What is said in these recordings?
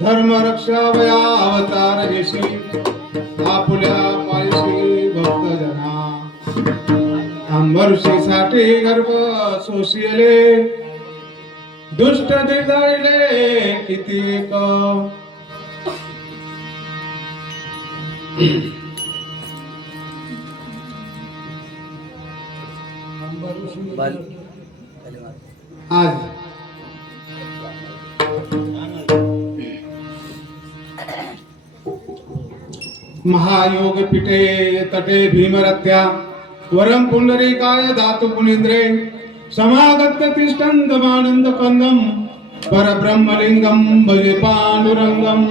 धर्म रक्षावया अवतार घेशी आपुल्या पायशी भक्त जना अंबरुषीसाठी गर्भ सोशियले दुष्ट निर्दयले कितीक आज महायोग पिठे तटे भीमरत्या वरम पुंडरीकाय धातु पुनिंद्रे समागत तिष्ठन्तमानंद कंदम परब्रह्मलिंगम भजे पांडुरंगम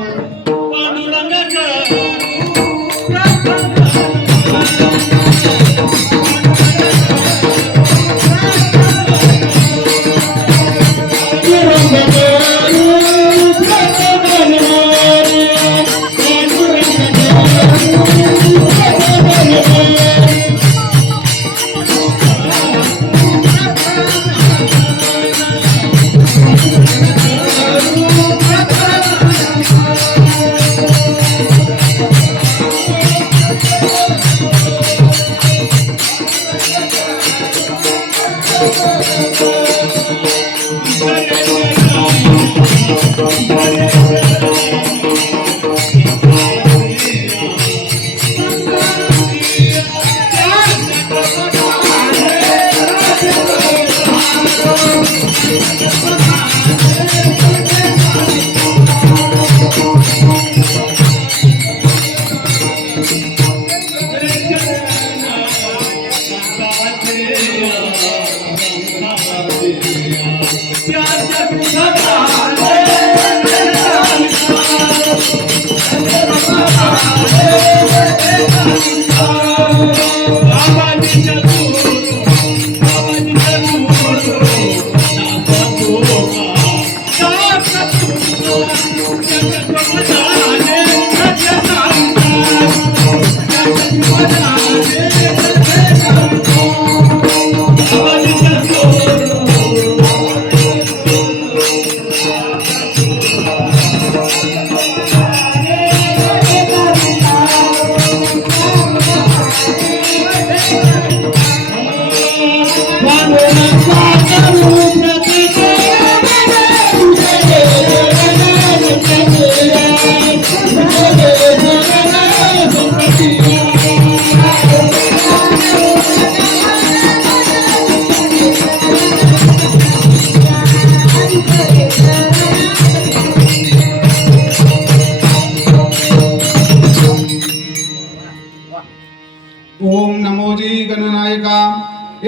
ओम नमोजी गणनायका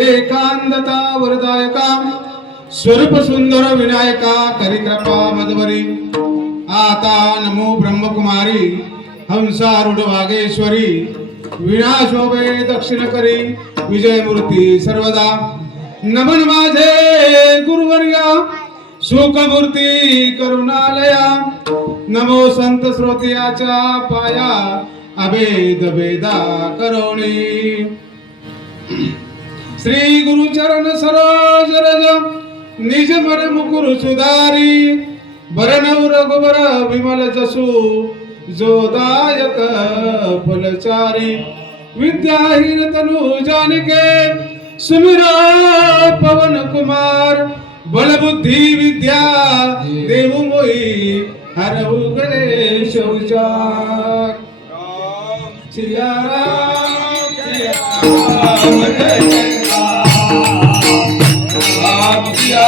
एकांतता वरदायका स्वरूप सुंदर विनायका करिकृपा मधवरी आता नमो ब्रह्मकुमारी हंसारूढ वागेश्वरी विनाशोभे दक्षिण करी विजयमूर्ती सर्वदा नमन माझे गुरुवर्या सुखमूर्ती करुणालया नमो संत श्रोत्याच्या पाया अभेद भेदा करोणी श्री गुरुचरण सरोज रज निज मन मुकुर सुधारी बरनव रघुबर विमल जसु जोदायक फलचारी विद्याहीन तनु जानिके सुमिरा पवन कुमार बल बुद्धि विद्या देव मोई हरहु गले शौचार सिया राम जय राम सिया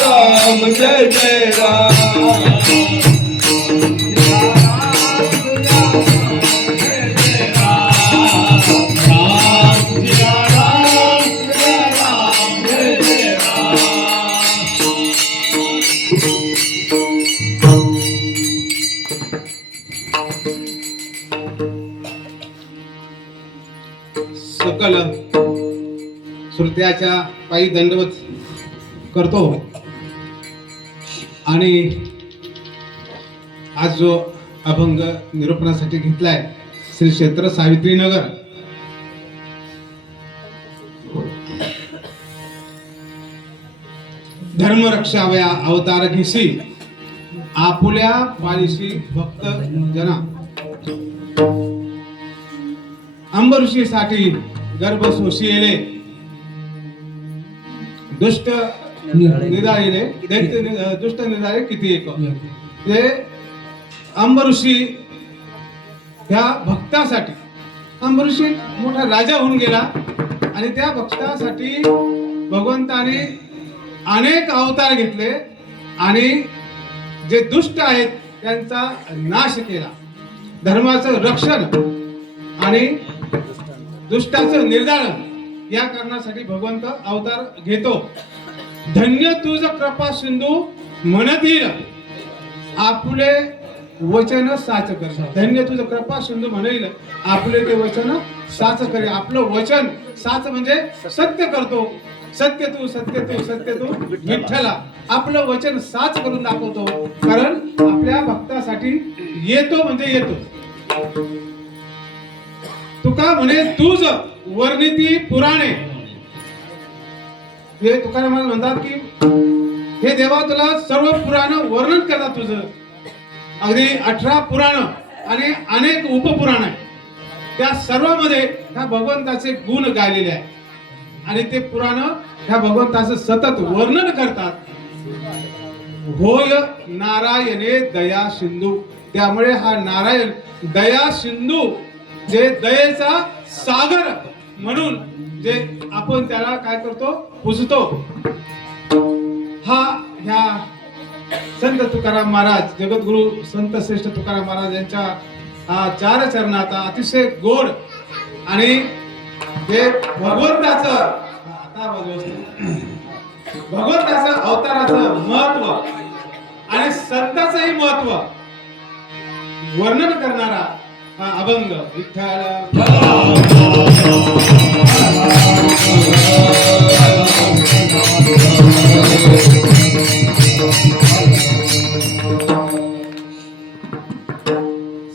राम जय जय राम सकल श्रोत्याच्या पायी दंडवत करतो आणि आज जो अभंग निरूपणासाठी घेतलाय श्री क्षेत्र सावित्रीनगर धर्म रक्षावया अवतार घेसी आपुल्या पालिशी भक्त जना अंबऋषीसाठी गर्भ सोशियेले दुष्ट निदाळीले दैत्य दुष्ट निदाळे किती एक ते अंबऋषी ह्या भक्तासाठी अंबऋषी मोठा राजा होऊन गेला आणि त्या भक्तासाठी भगवंताने अनेक अवतार घेतले आणि जे दुष्ट आहेत त्यांचा नाश केला धर्माचं रक्षण आणि दुष्टाचं निर्दालन या कारणासाठी भगवंत अवतार घेतो धन्य तुझ कृपा सिंधू म्हणतील आपले वचन साच कर धन्य तुझ कृपा सिंधू म्हणेल आपले ते वचन साच करे आपलं वचन साच म्हणजे सत्य करतो सत्य तू विठ्ठला आपलं वचन साच करून दाखवतो कारण आपल्या भक्तासाठी येतो म्हणजे येतो तुका म्हणे तुझ वर्णिती पुराणे हे तुकाराम म्हणतात की हे देवा तुला सर्व पुराण वर्णन करतात तुझं अगदी 18 पुराण आणि अनेक उपपुराण आहे त्या सर्वांमध्ये ह्या भगवंताचे गुण गायलेले आहे आणि ते पुराण ह्या भगवंताचं सतत वर्णन करतात होय नारायणे दया सिंधू त्यामुळे हा नारायण दया सिंधू जे दयेचा सागर म्हणून जे आपण त्याला काय करतो पुजतो हा ह्या संत तुकाराम महाराज जगद्गुरु संत श्रेष्ठ तुकाराम महाराज यांच्या हा 4 चरणाचा अतिशय गोड आणि जे भगवंताचं अवताराचं महत्व आणि संताचंही महत्व वर्णन करणारा हा अभंग विठ्ठल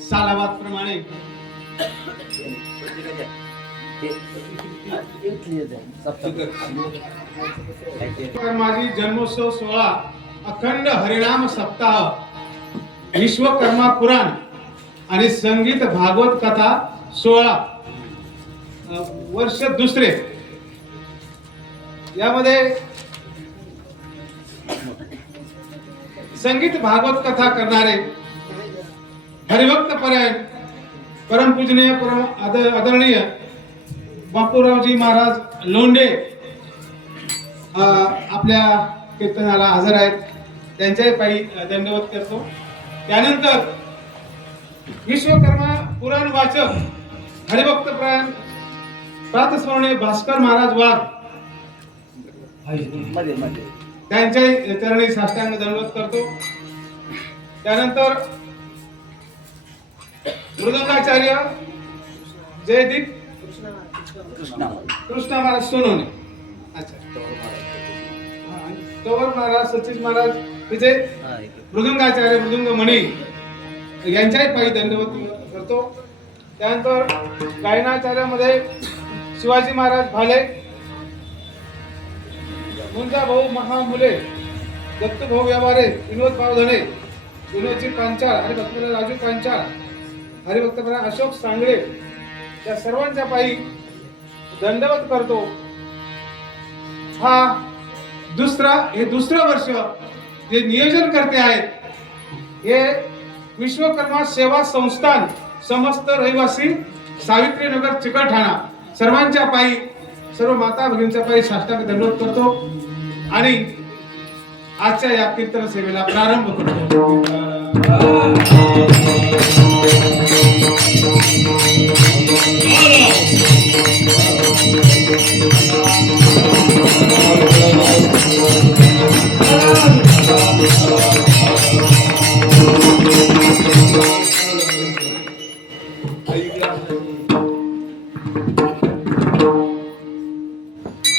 सालाबाद प्रमाणे माझी जन्मोत्सव सोहळा अखंड हरिनाम सप्ताह विश्वकर्मा पुराण आणि संगीत भागवत कथा सोहळा वर्ष दुसरे यामध्ये संगीत भागवत कथा करणारे हरिभक्त परायण परमपूजनीय परम आदरणीय बापूरावजी महाराज लोंढे आपल्या कीर्तनाला हजर आहेत. त्यांच्याही पायी दंडवत करतो. त्यानंतर विश्वकर्मा पुराण वाचक हरिभक्त परायण प्रातस्मरणीय भास्कर महाराज वाघ त्यांच्याही चरणी साष्टांग दंडवत करतो. त्यानंतर मृदंगाचार्य जयदीप कृष्णा महाराज सोनवणे, अच्छा तोवर महाराज सचिन महाराज तिचे मृदंगाचार्य मृदंग मणी यांच्याही पायी दंडवत करतो. त्यानंतर गायनाचार्यामध्ये शिवाजी महाराज भाले, मुंजा भाऊ महामुले, दत्तू भाऊ व्यवहारे, विनोद भाऊ धने, विनोदजी कांचाळ, हरिभक्त राजू कांचाळ, हरिभक्त अशोक सांगळे या सर्वांच्या पायी दंडवत करतो. हे दुसरं वर्ष जे नियोजन करते आहेत हे विश्वकर्मा सेवा संस्थान समस्त रहिवासी सावित्रीनगर चिकलठाणा सर्वांच्या पायी सर्व माता भगिनींच्या पायी साष्टांग दंडवत करतो आणि आजच्या या कीर्तन सेवेला प्रारंभ करतो.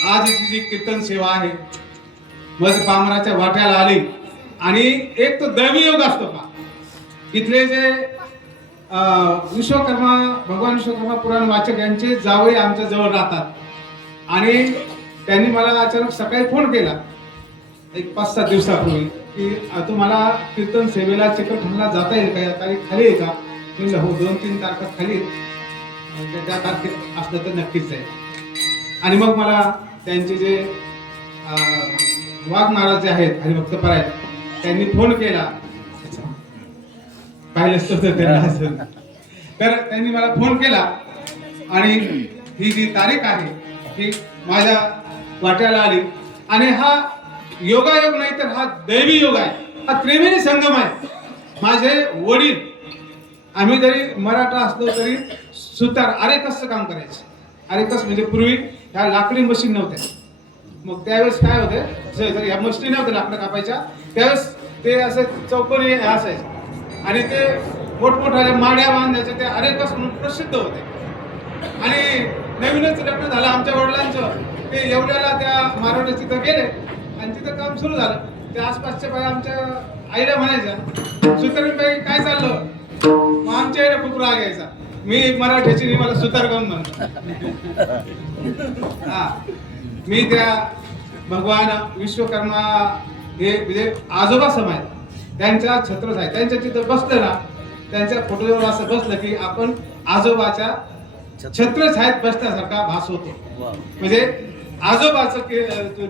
आजची जी कीर्तन सेवा आहे मज पामराच्या वाट्याला आली आणि एक तो दैवी योग असतो का इथले जे विश्वकर्मा भगवान विश्वकर्मा पुराण वाचक यांचे जावई आमच्या जवळ राहतात आणि त्यांनी मला अचानक सकाळी फोन केला एक 5-7 दिवसापूर्वी की तुम्हाला कीर्तन सेवेला चिकलठाण्याला जाता येईल का, या तारीख खाली आहे का. म्हणलं हो 2-3 तारखा खाली आहेत, त्या तारखेत असलं तर नक्कीच आहे. आणि मग मला त्यांचे जे वाघ महाराज जे आहेत हरिभक्त परायण त्यांनी फोन केला, पाहिलंच तर त्यांना तर त्यांनी मला फोन केला आणि ही जी तारीख आहे ही माझ्या वाट्याला आली आणि हा योगायोग नाही तर हा दैवी योग आहे, हा त्रिवेणी संगम आहे. माझे वडील आम्ही जरी मराठा असलो तरी सुतार आरेकसचं काम करायचे. आरेकस म्हणजे पूर्वी ह्या लाकडी मशीन नव्हत्या, मग त्यावेळेस काय होते या मशीन नव्हत्या लाकडं कापायच्या त्यावेळेस ते असं चौकोनी असायचे आणि ते मोठमोठ्या माड्या बांधायच्या ते आरेकस म्हणून प्रसिद्ध होते. आणि नवीनच लग्न झालं आमच्या वडिलांचं, ते एवढ्याला त्या मारवाड्यात तिथं गेले आणि तिथं काम सुरू झालं. त्या आसपासच्या बाई आमच्या आईला म्हणायच्या सुतारीबाई काय चाललं, मग आमच्या आईला खूप राग यायचा, मी मराठ्याची मला सुतारगम म्हणतो. हा मी त्या भगवान विश्वकर्मा हे म्हणजे आजोबा समाज त्यांच्या छत्रच आहे, त्यांच्या तिथं बसलं ना त्यांच्या फोटोवर असं बसलं की आपण आजोबाच्या छत्रछायेत बसल्यासारखा भास होतो. म्हणजे आजोबाचं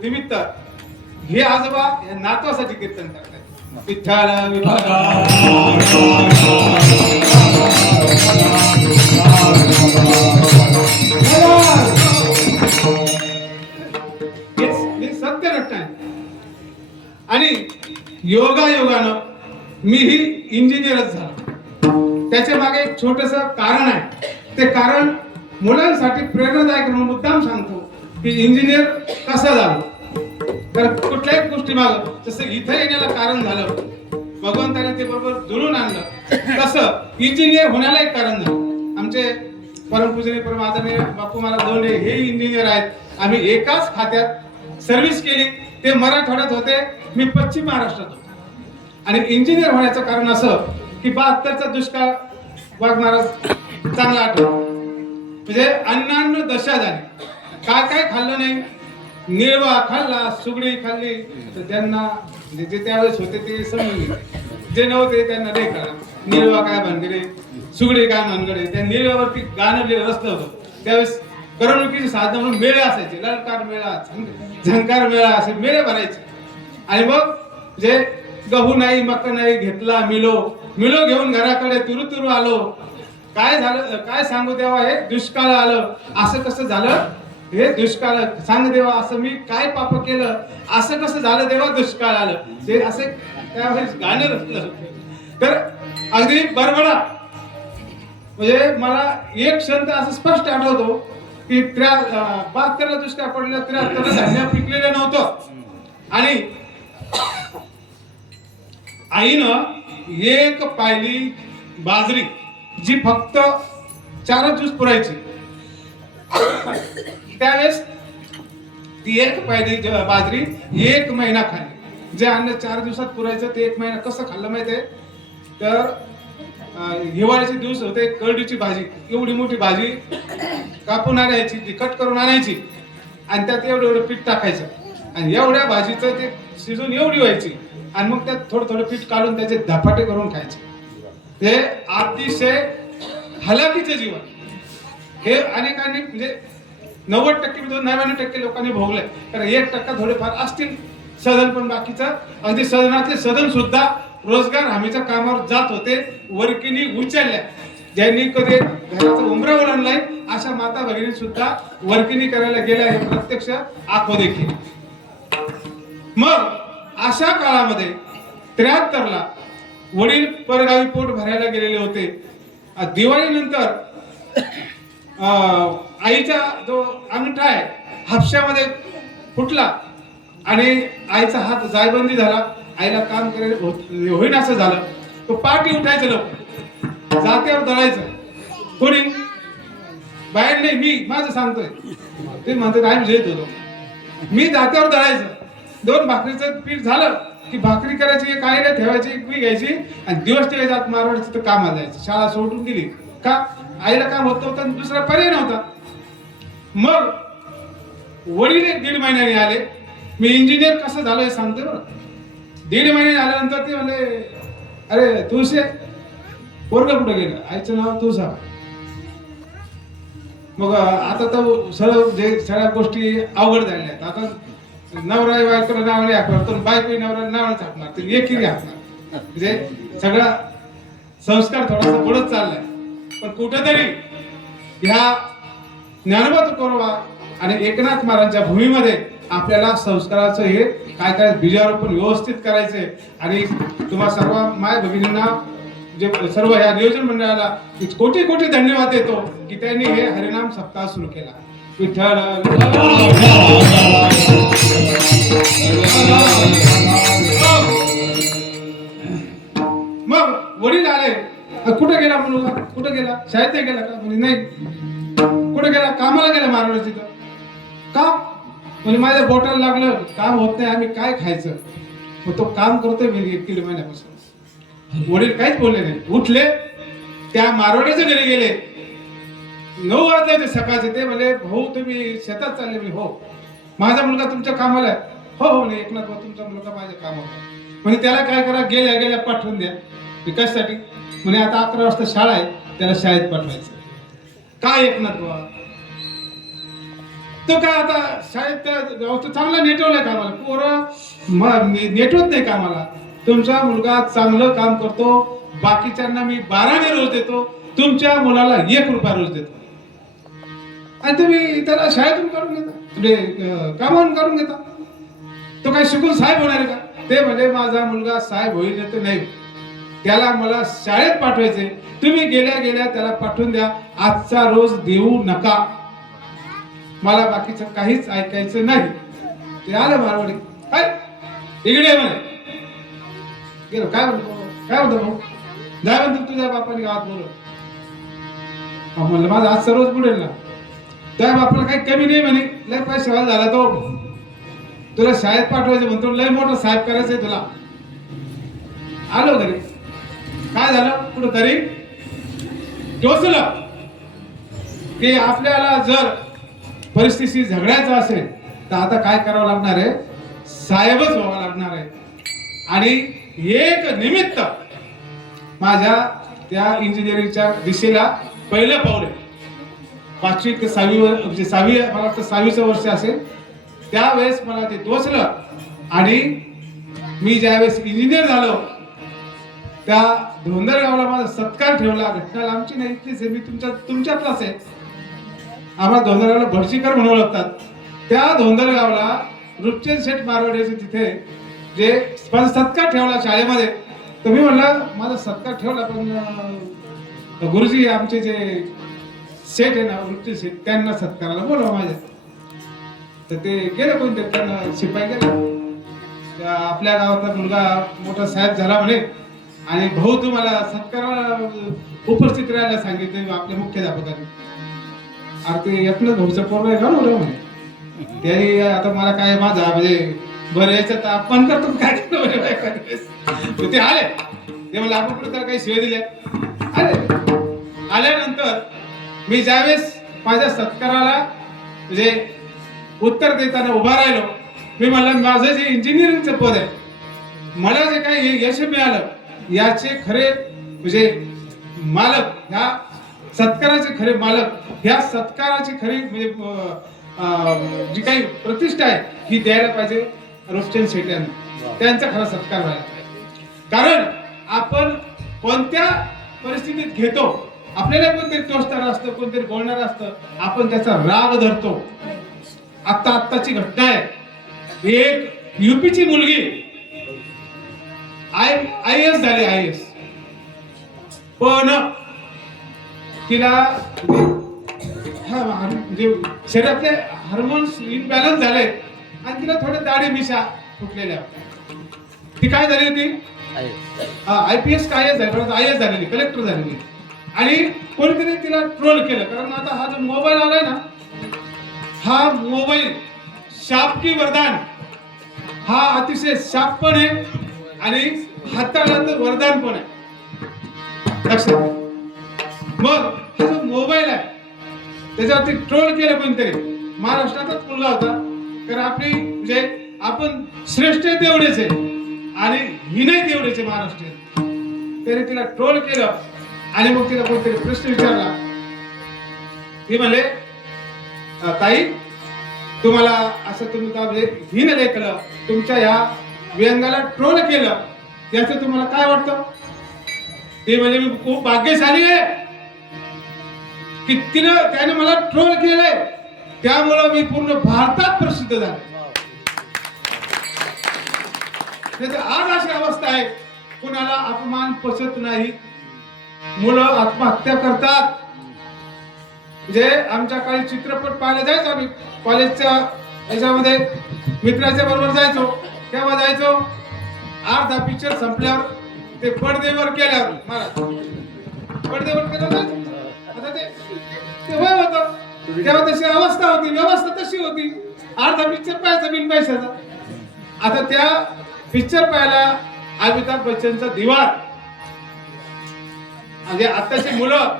निमित्त हे आजोबा या नातवासाठी कीर्तन करतात. विठ्ठल हे सत्य घटना आहे. आणि योगायोगानं मीही इंजिनियरच झालो. त्याच्या मागे एक छोटस कारण आहे. ते कारण मुलांसाठी प्रेरणादायक म्हणून मुद्दाम सांगतो की इंजिनियर कसा झालो. तर कुठल्याही गोष्टी माग जसं इथं येण्याला कारण झालं भगवंताने ते बरोबर जुळून आणलं तसं इंजिनियर होण्याला एक कारण झालं. आमचे परमपूजनीय परम आदरणीय बापू महाराज दोंडे हे इंजिनियर आहेत. आम्ही एकाच खात्यात सर्व्हिस केली. ते मराठवाड्यात होते, मी पश्चिम महाराष्ट्रात होतो. आणि इंजिनियर होण्याचं कारण असं की 72चा दुष्काळ वाघ महाराज चांगला आठवतो. म्हणजे अन्नान्न दशा झाली, काय काय खाल्लं नाही. निळवा खाल्ला, सुगडी खाल्ली, तर त्यांना जे त्यावेळेस होते ते समजून गेले. जे नव्हते त्यांना नाही कळलं निळवा काय भानगडे, सुगडी काय भानगडे. त्या निळव्यावरती गाणं रचलं होतं. त्यावेळेस करमणुकीची साधनं म्हणून मेळे असायचे. ललकार मेळा, झंकार मेळा असे मेळे भरायचे. आणि मग जे गहू नाही मका नाही घेतला मिलो, मिलो घेऊन घराकडे तुरु तुरु आलो. काय झालं काय सांगू देवा, हे दुष्काळ आलं. असं कसं झालं हे दुष्काळ, सांग देवा असं मी काय पाप केलं, असं कसं झालं देवा दुष्काळ आलं. ते असे त्यावेळेस गाणं रचलं. तर अगदी बरबडा म्हणजे मला एक क्षण तर असं स्पष्ट आठवतो की 72ला दुष्काळ पडलेला, 73ला धान्य पिकलेलं नव्हतं. आणि आईनं एक पायली बाजरी जी फक्त 4 दिवस पुरायची, त्यावेळेस ती एक पायली बाजरी 1 महिना खाल्ली. जे अन्न 4 दिवसात पुरायचं ते 1 महिना कसं खाल्लं माहितीये. तर हिवाळ्याचे दिवस होते, करडीची भाजी, एवढी मोठी भाजी कापून आणायची, ती कट करून आणायची आणि त्यात एवढं पीठ टाकायचं आणि एवढ्या भाजीचं ते शिजून एवढी व्हायची आणि मग त्यात थोडं थोडं पीठ काढून त्याचे धपाटे करून खायचे. ते अतिशय हलाखीचं जीवन हे अनेकांनी म्हणजे 90% 99% लोकांनी भोगलंय. कारण 1% थोडेफार असतील सदन, पण बाकीचं अगदी सदनातले सदन सुद्धा रोजगार हमीच्या कामावर जात होते. वर्किनी उचलल्या, ज्यांनी कधी घराचा उंबरा ओलांडलाय अशा माता भगिनी सुद्धा वर्किनी करायला गेल्या, हे प्रत्यक्ष आखो देखील. मग अशा काळामध्ये 73ला वडील परगावी पोट भरायला गेलेले होते. दिवाळीनंतर आईचा जो अंगठा आहे हापशामध्ये फुटला आणि आईचा हात जायबंदी झाला. आईला काम करायला होईन असं झालं. तो पाठी उठायचं, लोक जात्यावर दळायचं. कोणी बाहेर नाही, मी माझं सांगतोय. ते म्हणतात आम्ही जेत होतो, मी जात्यावर दळायचं. 2 भाकरीचं पीठ झालं की भाकरी करायची, एक आईला ठेवायची, एक मी घ्यायची आणि दिवस ते जात मारवाडीचं तर कामाला जायचं. शाळा सोडून गेली का आईला काम होत नव्हतं, दुसरा पर्याय नव्हता. मग वडील 1.5 महिन्याने आले. मी इंजिनियर कसं झालं हे सांगतोय बरं. 1.5 महिने आल्यानंतर ते म्हणले, अरे तुळसे पोरगं कुठं गेलं. आईचं नाव तुळसा. मग आता तर सगळ्या गोष्टी अवघड झाल्या आहेत. आता नवरा बायकोला नावाने हाक मारतो, बायको नवरा नावाने हाक मारते, एकही हाक मारते. म्हणजे सगळा संस्कार थोडासा पुढत चाललाय. पण कुठेतरी ह्या ज्ञानोबा तुकोबा आणि एकनाथ महाराजांच्या भूमीमध्ये आपल्याला संस्काराचं हे काय काय बीजारोपण व्यवस्थित करायचंय. आणि तुम्हा सर्व माय भगिनींना, जे सर्व ह्या नियोजन मंडळाला कोटी कोटी धन्यवाद देतो की त्यांनी हे हरिनाम सप्ताह सुरू केला. विठ्ठल मग वडील आले, कुठे गेला मुलगा, कुठे गेला, शाळेत नाही गेला का. म्हणजे नाही. कुठे गेला, कामाला गेला मारवाडी. तिथं का म्हणजे माझ्या बोटाला लागलं, काम होत नाही, आम्ही काय खायचं. मग तो काम करतोय मी 1 महिन्यापासून. वडील काहीच बोलले नाही. उठले, त्या मारवाडीच्या घरी गेले. 9 वाजले होते सकाळचे. ते म्हणले, भाऊ तुम्ही शेतात चालले. मी हो. माझा मुलगा तुमच्या कामाला आहे. हो हो नाही एकनाथ भाऊ, तुमचा मुलगा माझ्या कामावर. म्हणजे त्याला काय करा, गेल्या गेल्या पाठवून द्या. विकासासाठी म्हणजे आता 11 वाजता शाळा आहे, त्याला शाळेत पाठवायचं. काय एकनाथ भाऊ तो काय आता शाळेत चांगला नेटवलाय कामाला, पोरं नेटवत नाही कामाला. तुमचा मुलगा चांगलं काम करतो. बाकीच्यांना मी 12 रोज देतो, तुमच्या मुलाला 1 रुपया रोज देतो. आणि तुम्ही त्याला शाळेतून काढून घेता, म्हणजे कामावून काढून घेता. तो काय शिकून साहेब होणार आहे का. ते म्हणजे माझा मुलगा साहेब होईल तर नाही, त्याला मला शाळेत पाठवायचे. तुम्ही गेल्या गेल्या त्याला पाठवून द्या. आजचा रोज देऊ नका, मला बाकीचं काहीच ऐकायचं नाही. ते आलं मारवाडी, काय इकडे म्हणे. गेलो, काय म्हणतो भाऊ, जाय म्हणतो तुझ्या बापाने गावात बोलव. म्हणलं माझा आज सर्वच बुडेल ना. त्या बापाला काही कमी नाही म्हणे, लय पैशावाला झाला तो, तुला शाळेत पाठवायचं म्हणतो, लय मोठं साहेब करायचंय तुला. आलो घरी, काय झालं कुठं तरी टोचलं की आपल्याला जर परिस्थिती झगडायचं असेल तर आता काय करावं लागणार आहे, साहेबच व्हावं लागणार आहे. आणि एक निमित्त माझ्या त्या इंजिनिअरिंगच्या दिशेला पहिलं पाऊल आहे. 5वी ते 6वी म्हणजे 6वी मला वाटतं 6वीचं वर्ष असेल त्यावेळेस मला ते टोचलं. आणि मी ज्यावेळेस इंजिनियर झालो त्या धोंदरगावला माझा सत्कार ठेवला. घटनाला आमची नाही इथलीच आहे, मी तुमच्यातलाच आहे. आम्हाला धोंदरगावला भटजीकर म्हणून ओळखतात. त्या धोंदरगावला रूपचंद शेठ मारवाड्याचे तिथे जे माझा सत्कार ठेवला शाळेमध्ये. तर मी म्हणलं माझा सत्कार ठेवला पण गुरुजी आमचे जे शेठ आहे ना रूपचंद शेठ त्यांना सत्काराला बोलवा माझ्या. तर ते गेलं कोणते त्यांना शिपाई गेला. आपल्या गावातला मुलगा मोठा साहेब झाला म्हणे आणि भाऊ तुम्हाला सत्काराला उपस्थित राहायला सांगितले आपल्या मुख्याध्यापकांनी. अरे ते एकनंच भाऊचं पोरं आहे का म्हणे. त्याने आता मला काय माझा म्हणजे बरं याच्यात अपमान करतो काय केलं. ते आले ते मला आपण कुठे काही शिवाय दिल्या. आल्यानंतर मी ज्यावेळेस माझ्या सत्काराला म्हणजे उत्तर देताना उभा राहिलो, मी म्हणलं माझं जे इंजिनिअरिंगचं पद आहे, मला जे काही यश मिळालं याचे खरे म्हणजे मालक, ह्या सत्काराचे खरे मालक, ह्या सत्काराची खरी म्हणजे जी काही प्रतिष्ठा आहे ही द्यायला पाहिजे रूपचंद शेठ यांना. त्यांचा खरा सत्कार व्हायला पाहिजे. कारण आपण कोणत्या परिस्थितीत घेतो, आपल्याला कोणतरी टोचणारं असतं, कोणतरी बोलणारं असतं, आपण त्याचा राग धरतो. आत्ताची घटना आहे, एक युपीची मुलगी IAS झाली, IAS, पण तिला म्हणजे शरीरातले हार्मोन्स इनबॅलन्स झाले आणि तिला थोडे दाढी मिशा फुटलेल्या. ती काय झाली होती, IPS काय IAS झालेली, कलेक्टर झालेली. आणि कोणीतरी तिला ट्रोल केलं. कारण आता हा जो मोबाईल आलाय ना, हा मोबाईल शाप की वरदान, हा अतिशय शाप पण आहे आणि हाताला तर वरदान पण आहे. लक्षात. मग हा जो मोबाईल आहे त्याच्यावरती ट्रोल केलं कोणतरी. महाराष्ट्राचाच मुलगा होता. कारण आपली म्हणजे आपण श्रेष्ठ तेवढेच आहे आणि ही नाही तेवढेच आहे महाराष्ट्रात. त्याने तिला ट्रोल केलं आणि मग तिला कोणतरी प्रश्न विचारला. ती म्हणले ताई तुम्हाला असं तुम्ही का म्हणजे हिन लेखलं, तुमच्या ह्या व्यंगाला ट्रोल केलं, याचं तुम्हाला काय वाटतं. ते म्हणजे मी खूप भाग्यशाली आहे की त्याने मला ट्रोल केलंय, त्यामुळं मी पूर्ण भारतात प्रसिद्ध झाले. आज अशी अवस्था आहे, कुणाला अपमान पचत नाही, मुलं आत्महत्या करतात. जे आमच्या काळी चित्रपट पाहायला जायचो आम्ही कॉलेजच्या याच्यामध्ये मित्राच्या बरोबर जायचो. केव्हा जायचो, अर्धा पिक्चर संपल्यावर ते पडद्यावर केल्यावर महाराज पडद्यावर केलं जायचं. आता ते वय होतं तेव्हा तशी अवस्था होती, व्यवस्था तशी होती. अर्धा पिक्चर पाहायचा बिन पैशाचा. आता त्या पिक्चर पाहायला अमिताभ बच्चनचा दिवार म्हणजे आताची मुलं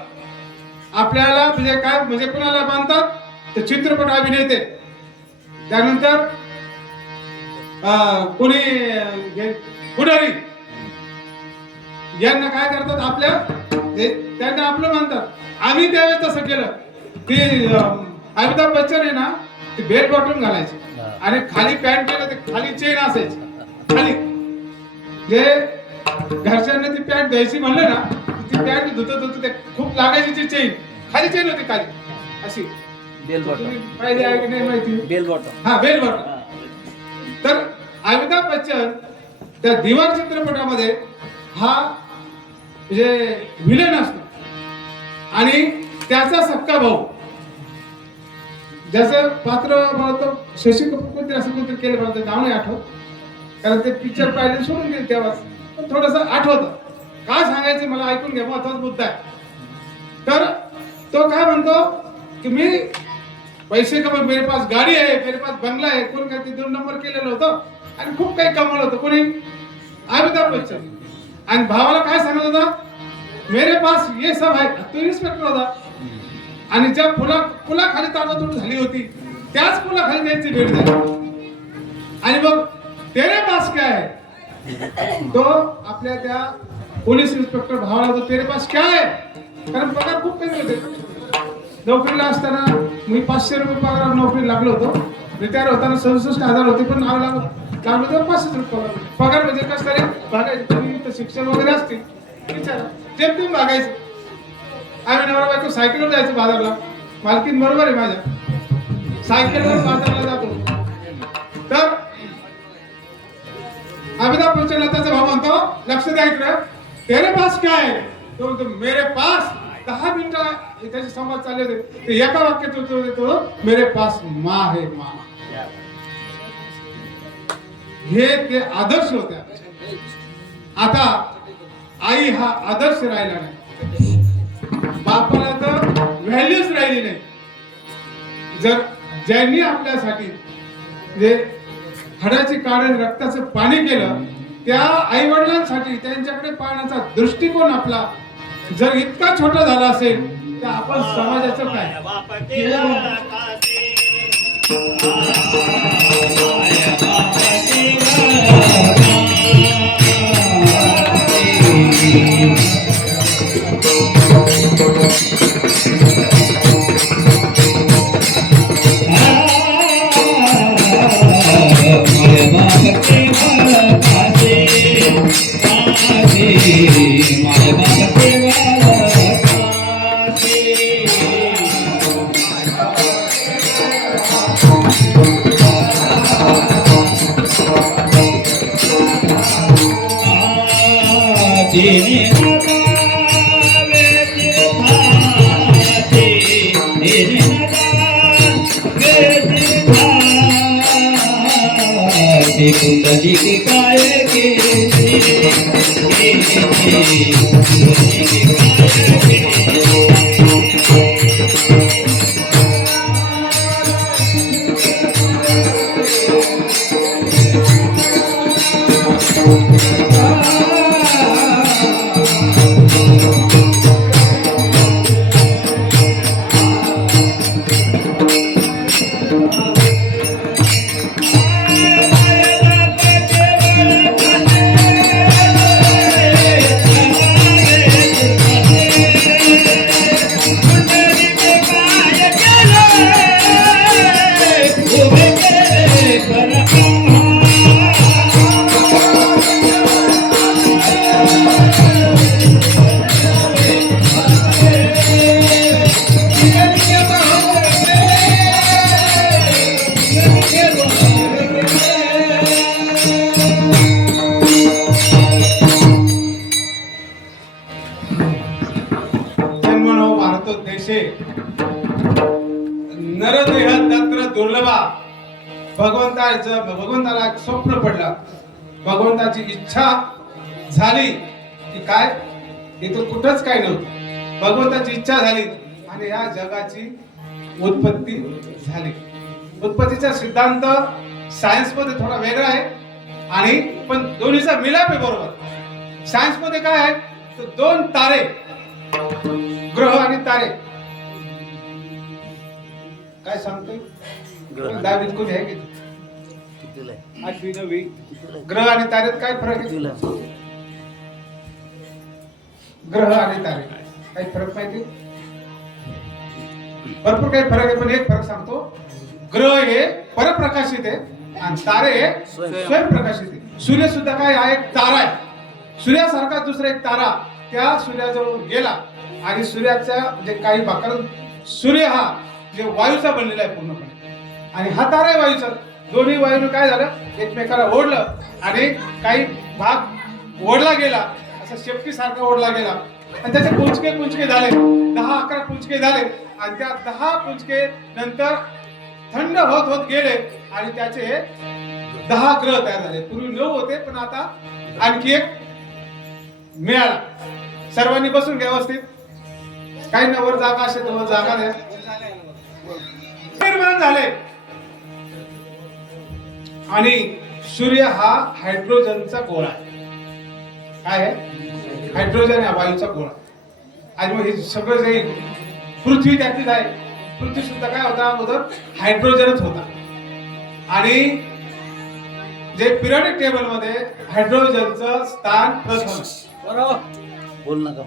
आपल्याला म्हणजे काय म्हणजे कोणाला मानतात तर चित्रपट अभिनेते. त्यानंतर कोणी पुढारी यांना काय करतात, आपल्या त्यांना आपलं मानतात. आम्ही त्यावेळेस तसं केलं की अमिताभ बच्चन आहे ना, ते बेल बॉटम घालायचे आणि खाली पॅन्ट केलं ते खाली चेन असायची खाली. जे घरच्यांना ती पॅन्ट द्यायची म्हणलं ना, ती पॅन्ट धुत ते खूप लागायची ती चेन, खाली चेन होती खाली अशी. बेल बॉटम पाहिजे आहे की नाही माहिती. बेल बॉटम, हा बेल बॉटम. तर अमिताभ बच्चन त्या दिवार चित्रपटामध्ये हा म्हणजे विलन असतो आणि त्याचा सक्का भाऊ, ज्याचं पात्र म्हणतो शशी कपूर कोणतरी असं कोणतरी केलं, मला नाव नाही आठवत कारण ते पिक्चर पाहिले सोडून गेले तेव्हाच, पण थोडंसं आठवतं. काय सांगायचं मला ऐकून घ्या, महत्वाचा मुद्दा आहे. तर तो काय म्हणतो की मी पैसे कमव, मेरे पास गाडी आहे, मेरे पास बंगला आहे, कोण काय ते 2 नंबर केलेलं होतं आणि खूप काही कमवलं होतं. कोणी? अमिताभ बच्चन. आणि भावाला काय सांगत होता? मेरे पास ये सब है. तो इन्स्पेक्टर होता आणि ज्या पुलाखाली ताटातूट झाली होती त्याच पुलाखाली त्यांची भेट झाली. आणि मग तेरे पास क्या है, तो आपल्या त्या पोलीस इन्स्पेक्टर भावाला तो तेरे पास क्या है, कारण पगार खूप कमी होते. नोकरीला असताना मी 500 रुपये पगार नोकरी लागलो होतो. रिटायर होताना 67,000 होते, पण लागलो तर 500 रुपये पगार म्हणजे कसं तरी भागायचं. तुम्ही तर शिक्षण वगैरे असतील विचारा, जेम तेम भागायचं. आम्ही नवरा बायको सायकलवर जायचं बाजारला. मालकीन बरोबर आहे माझ्या, सायकलवर बाजारला जातो. तर अमिताभ बच्चनला त्याचा भाव म्हणतो, लक्ष द्या इकडे, तेरे पास क्या है, तो म्हणतो मेरे पास. 10 मिनिटं त्याचे संवाद चालले होते, ते एका वाक्यात होतो, मेरे पास माँ है, माँ. हे ते आदर्श होते. आता आई हा आदर्श राहिला नाही, बापाला तर व्हॅल्यूच राहिली नाही. जर ज्यांनी आपल्यासाठी जे हाडाची काढ रक्ताचं पाणी केलं, त्या आई वडिलांसाठी त्यांच्याकडे पाहण्याचा दृष्टिकोन आपला जर इतका छोटा झाला असेल तर आपण समाजाचं काय? कुंडली के काय नरदेह तंत्र दुर्लभा. भगवंताला एक स्वप्न पडलं, भगवंताची इच्छा झाली की काय, इथं कुठंच काय नव्हतं. भगवंताची इच्छा झाली आणि या जगाची उत्पत्ती झाली. उत्पत्तीचा सिद्धांत सायन्स मध्ये थोडा वेगळा आहे आणि पण दोन्हीचा मिलाप आहे बरोबर. सायन्स मध्ये काय आहे तर 2 तारे, ग्रह आणि तारे. काय सांगते दावीत कोणी आहे की 8वी 9वी? ग्रह आणि तारेत काय फरक आहे? ग्रह आणि तारे काही फरक माहिती? भरपूर काही फरक आहे, पण एक फरक सांगतो. ग्रह हे परप्रकाशित आहे आणि तारे हे स्वयंप्रकाशित आहे. सूर्य सुद्धा काय हा एक तारा आहे. सूर्यासारखा दुसरा एक तारा त्या सूर्याजवळ गेला आणि सूर्याच्या म्हणजे काही भागात सूर्य हा जे वायूचा बनलेला आहे पूर्णपणे आणि हा तारा आहे वायूचा. दोन्ही वायूने काय झालं एकमेकाला ओढलं आणि काही भाग ओढला गेला, असं शेपटी सारखा ओढला गेला आणि त्याचे पुंचके झाले, 10-11 पुंचके झाले आणि त्या 10 पुंचके नंतर थंड होत गेले आणि त्याचे 10 ग्रह तयार झाले. पूर्वी 9 होते पण आता आणखी एक मिळाला. सर्वांनी बसून घ्या व्यवस्थित. काही नवर जागा असेल तर वर जागा द्या. निर्माण झाले आणि सूर्य हा हायड्रोजनचा गोळा आहे. काय आहे? हायड्रोजन हा वायूचा गोळा. आणि मग हे सगळं जे पृथ्वी त्यातलीच आहे. पृथ्वी सुद्धा काय होता अगोदर? हायड्रोजनच होता. आणि जे पिरियडिक टेबल मध्ये हायड्रोजनचं स्थान प्रथम. बोल नका.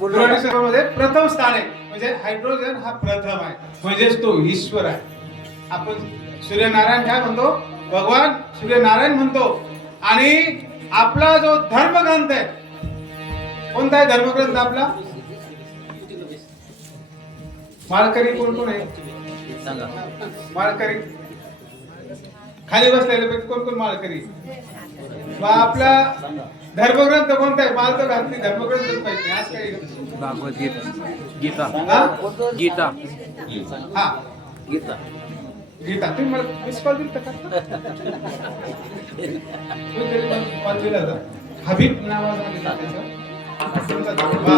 पिरियडिक टेबल मध्ये प्रथम स्थान आहे. म्हणजे हायड्रोजन हा प्रथम आहे, म्हणजेच तो ईश्वर आहे. आपण सूर्यनारायण काय म्हणतो? भगवान सूर्यनारायण म्हणतो. आणि आपला जो धर्मग्रंथ आहे, कोणता आहे धर्मग्रंथ आपला? माळकरी कोण कोण आहे? माळकरी खाली बसलेले पैकी कोण कोण माळकरी? आपला धर्मग्रंथ कोणता आहे? माळ तर घातली, धर्मग्रंथ पाहिजे. आज काही भगवद्गीता, गीता, हा? गीता, हा गीता. गीता. तुम्ही मला मिस कॉल दिली का? कॉल दिला होता. हबीब नावाचा दिला त्याचा. तुमचा वा.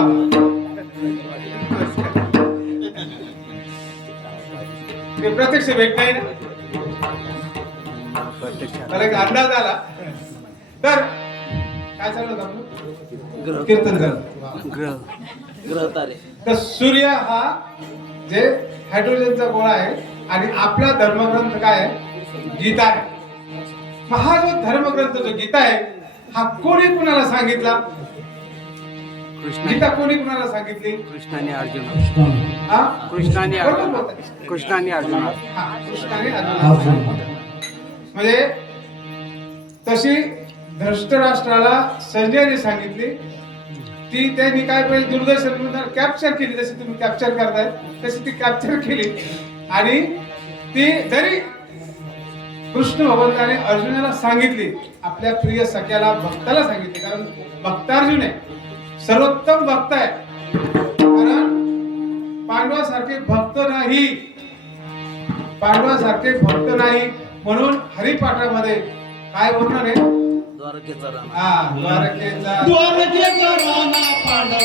ते प्रत्यक्ष भेट नाही ना, मला एक अंदाज आला. तर काय चालू होतं आपलं? कीर्तन करत. ग्रह तारे. तर सूर्य हा जे हायड्रोजनचा गोळा आहे आणि आपला धर्मग्रंथ काय आहे? गीता आहे. मग हा जो धर्मग्रंथ जो गीता आहे हा कोणी कुणाला सांगितला? गीता कोणी कुणाला सांगितली? कृष्णाने अर्जुन. हा? कृष्णाने बरोबर अर्जुन. बोलताय. कृष्णाने अर्जुन. हा, कृष्णाने अर्जुनाला. म्हणजे तशी धृतराष्ट्राला संजयने सांगितली. ती त्यांनी काय पहिले दूरदर्शन कॅप्चर केली, जशी तुम्ही कॅप्चर करताय तशी ती कॅप्चर केली. आणि ती जरी कृष्ण भगवंताने अर्जुनाला सांगितली, आपल्या प्रिय सख्याला भक्ताला सांगितली. कारण भक्त अर्जुन आहे, सर्वोत्तम भक्त आहे. कारण पांडवासारखे भक्त नाही, पांडवासारखे भक्त नाही. म्हणून हरिपाठामध्ये काय वर्णन आहे? द्वारकेचा राणा. हा, द्वारकेचा राणा पांडवा.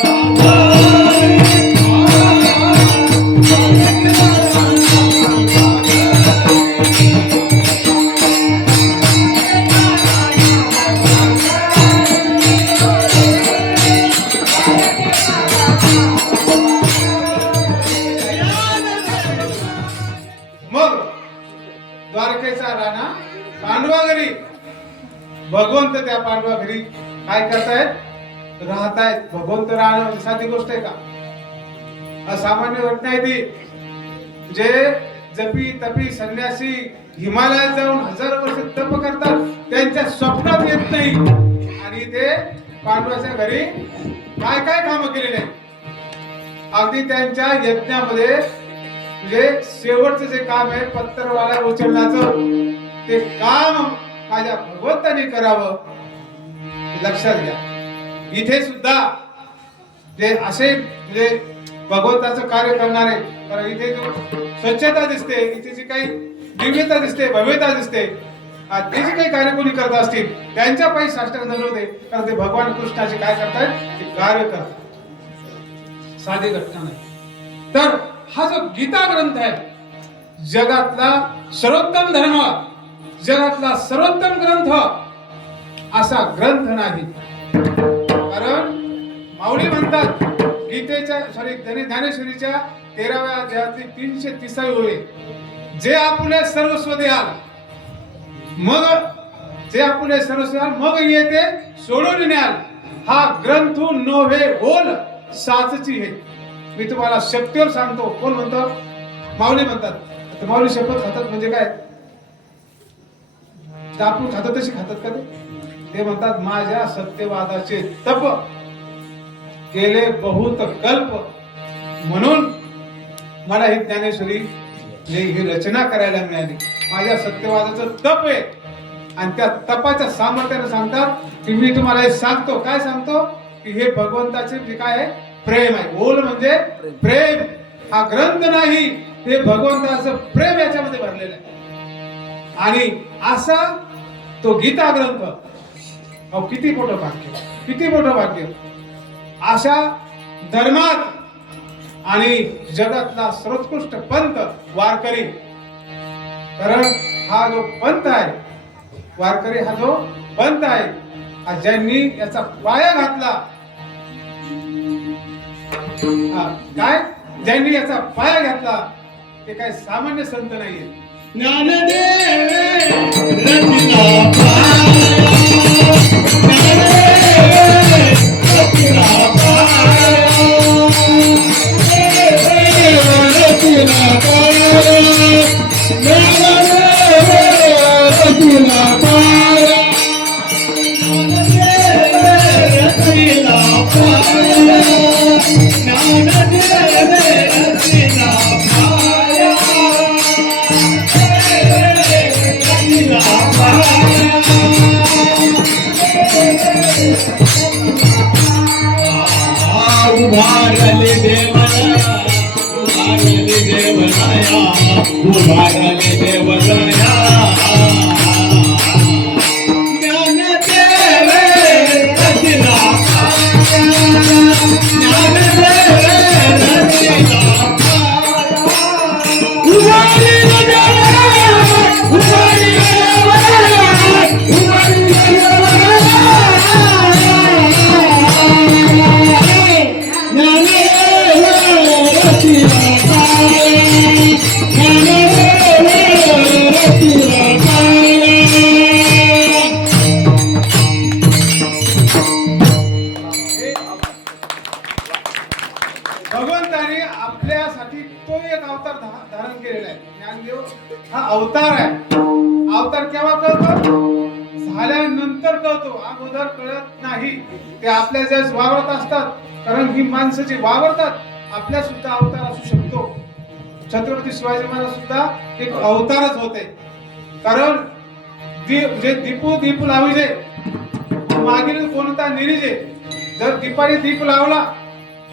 मग द्वारकेचा राणा पांडवा घरी. भगवंत त्या पांडवा घरी काय करतायत? राहतायत. भगवंत राहणं साधी गोष्ट आहे का? असामान्य घटना आहे ती. जे जपी तपी संन्यासी हिमालयात जाऊन हजारो वर्ष तप करतात, त्यांच्या स्वप्नात येत नाही. आणि ते पांडवाच्या घरी काय काय कामं केलेली आहेत. अगदी त्यांच्या यज्ञामध्ये म्हणजे शेवटचं जे काम आहे पत्तरवाला उचलण्याचं, ते काम माझ्या भगवंताने करावं, हे लक्षात घ्या. इथे सुद्धा जे असे म्हणजे भगवंताचं कार्य करणारे, कारण इथे जो स्वच्छता दिसते, इथे जी काही दिव्यता दिसते, भव्यता दिसते, ते जे काही कार्य कोणी करत असतील त्यांच्या पायी साष्टांग होते. कारण ते भगवान कृष्णाचे काय करतायत? ते कार्य करतात. साधी घटना नाही. तर हा जो गीता ग्रंथ आहे, जगातला सर्वोत्तम धर्म, जगातला सर्वोत्तम ग्रंथ असा ग्रंथ नाही. कारण माऊली म्हणतात गीतेच्या ज्ञानेश्वरीच्या 13व्या अध्यायातली 330वी ओळ, जे आपुले सर्वस्व द्याल, मग जे आपुले सर्वस्व द्याल मग येते सोडून न्याल, हा ग्रंथ नोव्हे बोल साचची हे. मी तुम्हाला शक्तीवर सांगतो. कोण म्हणतो? माऊली म्हणतात. आता माऊली शपथ खातात म्हणजे काय? आपण खातो तशी खातात का ते म्हणतात माझ्या सत्यवादाचे तप केले बहुत कल्प, म्हणून मला ही ज्ञानेश्वरी ही रचना करायला मिळाली. माझ्या सत्यवादाचं तप आहे. आणि त्या तपाच्या सामर्थ्याने सांगतात की मी तुम्हाला हे सांगतो. काय सांगतो? की हे भगवंताचे जे काय आहे प्रेम आहे. बोल म्हणजे प्रेम. हा ग्रंथ नाही, ते भगवंताचं प्रेम याच्यामध्ये भरलेलं आहे. आणि असा तो गीता ग्रंथ, किती मोठं वाक्य, किती मोठं वाक्य. अशा धर्मात आणि जगातला सर्वोत्कृष्ट पंथ वारकरी. कारण हा जो पंथ आहे, वारकरी हा जो पंथ आहे, हा ज्यांनी याचा पाया घातला, काय ज्यांनी याचा पाया घातला ते काय सामान्य संत नाहीये. ज्ञानदेव रचना पाया, ज्ञानदेव रचना पाया, रचना पाया, ज्ञानदेव रचना पाया, रचना पाया, ज्ञानदेव रचना पाया. उभारले देवराया, उभारले देवराया, उभारले देवराया. ज्ञानदेव रचना पाया, ज्ञानदेव रचना पाया. उभारले देवराया, उभारले देवराया, उभारले देवराया. भगवंताने आपल्यासाठी तो एक अवतार धारण केलेला आहे. ज्ञानदेव हा अवतार आहे. अवतार केव्हा कळतो? झाल्यानंतर कळतो, अगोदर कळत नाही. ते आपल्या ज्यावेळेस वावरत असतात, कारण ही माणसं जी वावरतात, आपल्या सुद्धा अवतार असू शकतो. छत्रपती शिवाजी महाराज सुद्धा एक अवतारच होते. कारण जे दीपू लाविजे, मागील कोणता निरीजे. जर दीपाने दीप लावला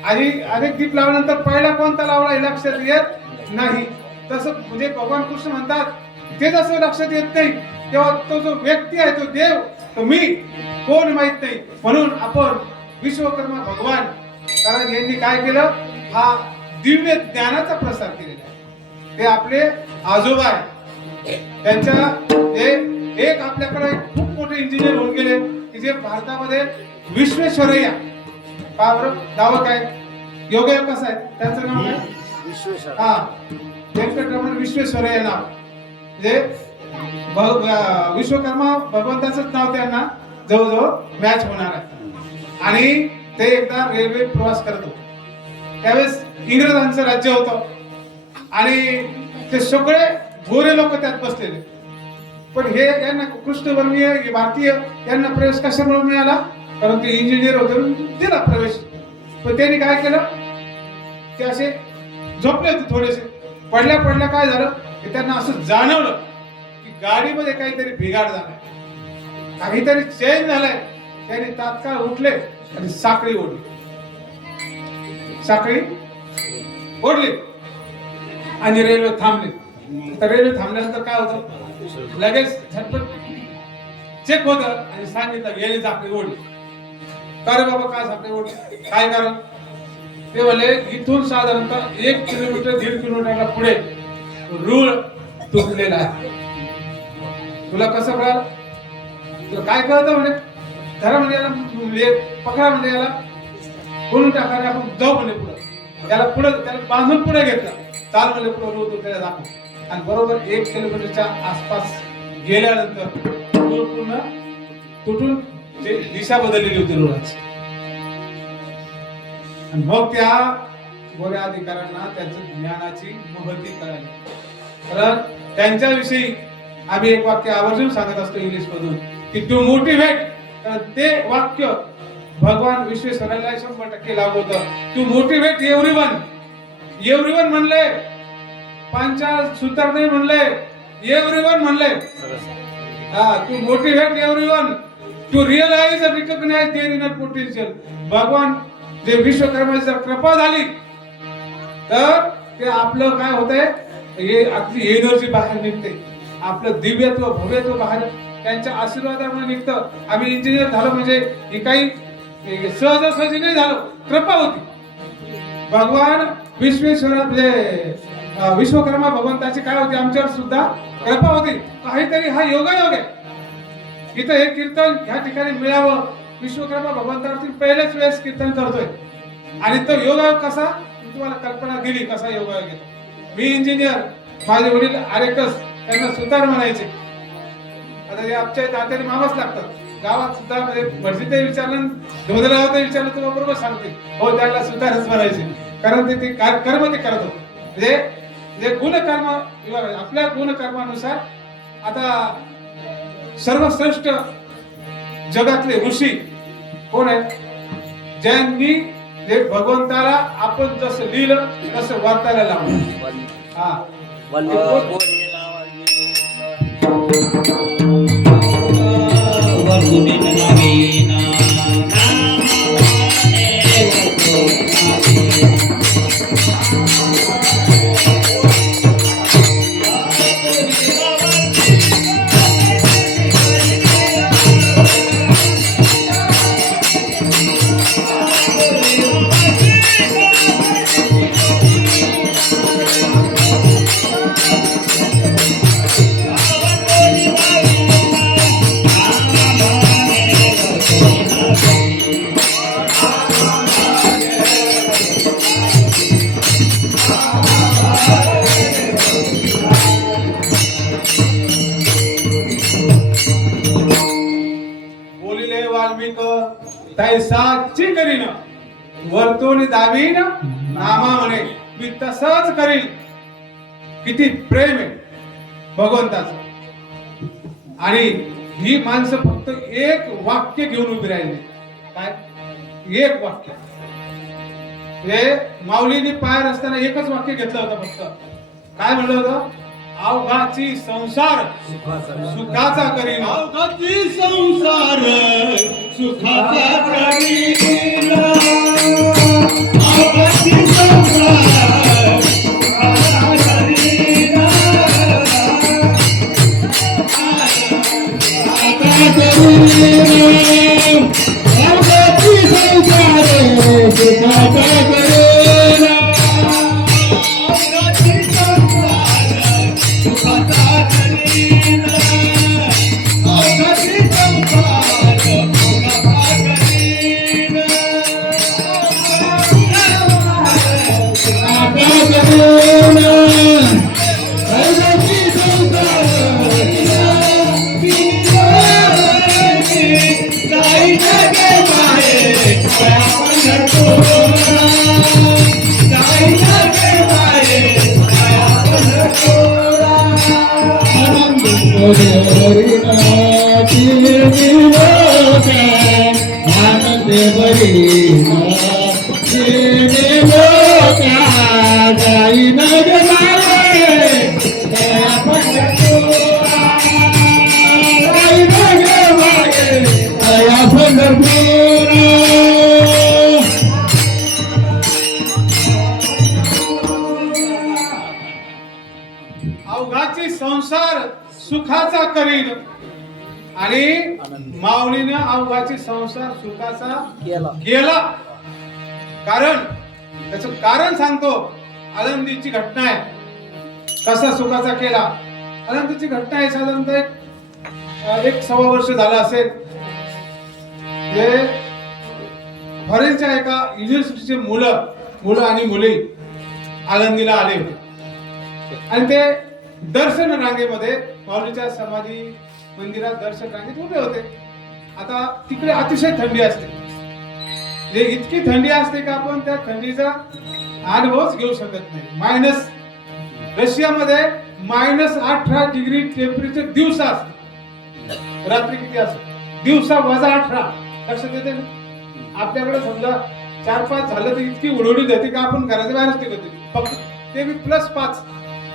आणि अनेक दीप लावल्यानंतर पहिला कोणता लावला हे लक्षात येत नाही. तसं म्हणजे भगवान कृष्ण म्हणतात, ते जसं लक्षात येत नाही तेव्हा तो जो व्यक्ती आहे, तो देव, तो मी कोण माहित नाही. म्हणून आपण विश्वकर्मा भगवान, कारण यांनी काय केलं, हा दिव्य ज्ञानाचा प्रसार केलेला आहे. ते आपले आजोबा आहे. त्यांच्या एक आपल्याकडे खूप मोठे इंजिनियर होऊन गेले की जे भारतामध्ये विश्वेश्वरय्या, नाव काय, योग्य कसं आहे त्यांचं नाव काय, विश्वेश्वर. हा व्यंकटरमण विश्वेश्वरय्या नाव. म्हणजे विश्वकर्मा भगवंताचंच नाव त्यांना जवळजवळ मॅच होणार आहे. आणि ते एकदा रेल्वे प्रवास करत होते, त्यावेळेस इंग्रजांचं राज्य होतं आणि ते सगळे गोरे लोक त्यात बसलेले. पण हे यांना कृष्णवर्णीय भारतीय यांना प्रवेश कशामुळे मिळाला, कारण ते इंजिनियर होते, दिला प्रवेश. पण त्यांनी काय केलं, ते असे झोपले होते थोडेसे. पडल्या काय झालं की त्यांना असं जाणवलं की गाडीमध्ये काहीतरी बिघाड झालाय, काहीतरी चेंज झालाय. त्यांनी तात्काळ उठले आणि साखळी ओढली आणि रेल्वे थांबली. तर रेल्वे थांबल्यानंतर काय होतं, लगेच झटपट चेक होतं आणि सांगितलं गेली साखळी ओढली. का रे बाबा, काय साखळी ओढली, काय कारण? ते म्हणले इथून साधारणतः 1 किलोमीटर 1.5 किलोमीटरला पुढे रूळ तुटलेला आहे. तुला कसं कळलं? तुला काय कळतं? म्हणे धरा, म्हणजे याला पकडा, म्हणजे याला बोलून टाका, आपण जाऊ म्हणजे पुढे. त्याला बांधून पुढे घेतलं, चाल म्हणजे पुढे रूळ तुटलेला दाखव. आणि बरोबर 1 किलोमीटरच्या आसपास गेल्यानंतर रूळ पूर्ण तुटून दिशा बदललेली होती रुळाची. आणि मग त्या गोऱ्या अधिकाऱ्यांना त्यांच्या ज्ञानाची महती कळाली. कारण त्यांच्याविषयी आम्ही एक वाक्य आवर्जून सांगत असतो इंग्लिश मधून की टू मोटिवेट. ते वाक्य भगवान विश्वेश्वराला 100% लागू होतं. To motivate everyone. एव्हरीवन म्हणले, पंचासूत्र नाही म्हणले, एव्हरीवन म्हणले. To motivate everyone to realize and recognize their inner potential. भगवान जे विश्वकर्माची जर कृपा झाली तर ते आपलं काय होतंय, हे आपली एनर्जी बाहेर निघते, आपलं दिव्यत्व भव्यत्व बाहेर त्यांच्या आशीर्वादामुळे निघतं. आम्ही इंजिनियर झालो म्हणजे हे काही सहजासहजी नाही झालो. कृपा होती. भगवान विश्वेश्वर म्हणजे विश्वकर्मा भगवंताची काय होती आमच्यावर सुद्धा कृपा होती. काहीतरी हा योगायोग आहे. इथं हे कीर्तन ह्या ठिकाणी मिळावं. विश्वकर्मा भगवंतावरती पहिल्याच वेळेस कीर्तन करतोय आणि तो योगायोग कसा मी तुम्हाला कल्पना दिली कसा योगायोग येतो. मी इंजिनियर, माझे वडील आरेकस, त्यांना सुतार म्हणायचे. आता हे आमच्या तात्याने मामाच लागतात. गावात सुद्धा म्हणजे भटजीते विचारलं, धोदरावते विचारलं तर बरोबर सांगते हो त्याला सुतारच म्हणायचे. कारण ते कर्म ते करत होते. म्हणजे गुणकर्म आपल्या गुणकर्मानुसार. आता सर्वश्रेष्ठ जगातले ऋषी कोण आहेत? ज्यांनी जे भगवंताला आपण जसं लिहिलं तसं वर्तायला लावलं. हा बोलिले वाल्मिक तैसाची करीन वर्तोनी दावीन नामा म्हणे. मी तसंच करीन. किती प्रेम आहे भगवंताचं. आणि ही माणसं फक्त एक वाक्य घेऊन उभी राहिली. काय? एक वाक्य. हे माऊलीने पायर असताना एकच वाक्य घेतलं होतं फक्त. काय म्हणलं होतं? अवघाची संसार सुखाचा करीन. अवघाची संसार सुखाचा करीन. अवघाची संसार सुखाचा करीन. अवघाची संसार सुखाचा करीन. अवघाची संसार सुखाचा करीन. अवघाची संसार सुखाचा करीन. सुखाचा करीन. अवघाची संसार जाई जगे माये छाया पंढरपूरा. जाई जगे माये छाया पंढरपूरा. आनंद हरिना तिरगी लोका. आनंद हरिना तिरगी लोका. जाई जगे माये छाया पंढरपूरा. जाई जगे माये छाया पंढरपूरा. अवघाची संसार सुखाचा करीन. आणि माऊलीनं अवघाची संसार सुखाचा केला. कारण त्याच कारण सांगतो. आनंदीची घटना आहे. कसा सुखाचा केला. आनंदीची घटना आहे साधारणतः एक 1.25 वर्ष झालं असेल. हे फॉरेनच्या एका युनिव्हर्सिटीचे मुलं आणि मुली आळंदीला आले होते. आणि ते दर्शन रांगेमध्ये माऊलीच्या समाधी मंदिरात दर्शन रांगेत उभे होते. आता तिकडे अतिशय थंडी असते. म्हणजे इतकी थंडी असते का आपण त्या थंडीचा अनुभवच घेऊ शकत नाही. रशियामध्ये -18 डिग्री टेम्परेचर दिवसा असते. रात्री किती असते? दिवसा -18. लक्षात येते. आपल्याकडे समजा 4-5 झालं तर इतकी उडवडी जाते का आपण घराच्या बाहेरच टिकत. फक्त ते +5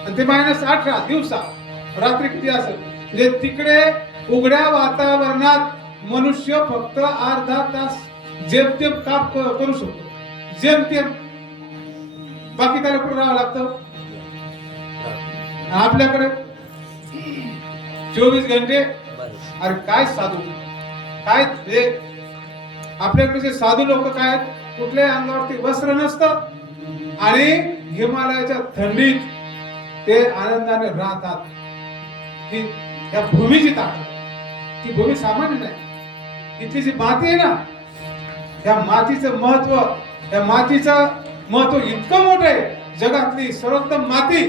आणि ते -18 दिवसा. रात्री किती असेल? म्हणजे तिकडे उघड्या वातावरणात मनुष्य फक्त अर्धा तास जेमतेम काम करू शकतो. जेमतेम. बाकी त्याला कुठं राहावं लागतं. आपल्याकडे 24 घंटे. अरे काय साधू. काय आपल्याकडे जे साधू लोक काय आहेत कुठल्याही अंगावरती वस्त्र नसतं आणि हिमालयाच्या थंडीत ते आनंदाने राहतात. ही या भूमीची ताकद. ती भूमी सामान्य नाही. इथली जी माती आहे ना, त्या मातीचं महत्व, त्या मातीचं महत्व इतकं मोठं आहे. जगातली सर्वोत्तम माती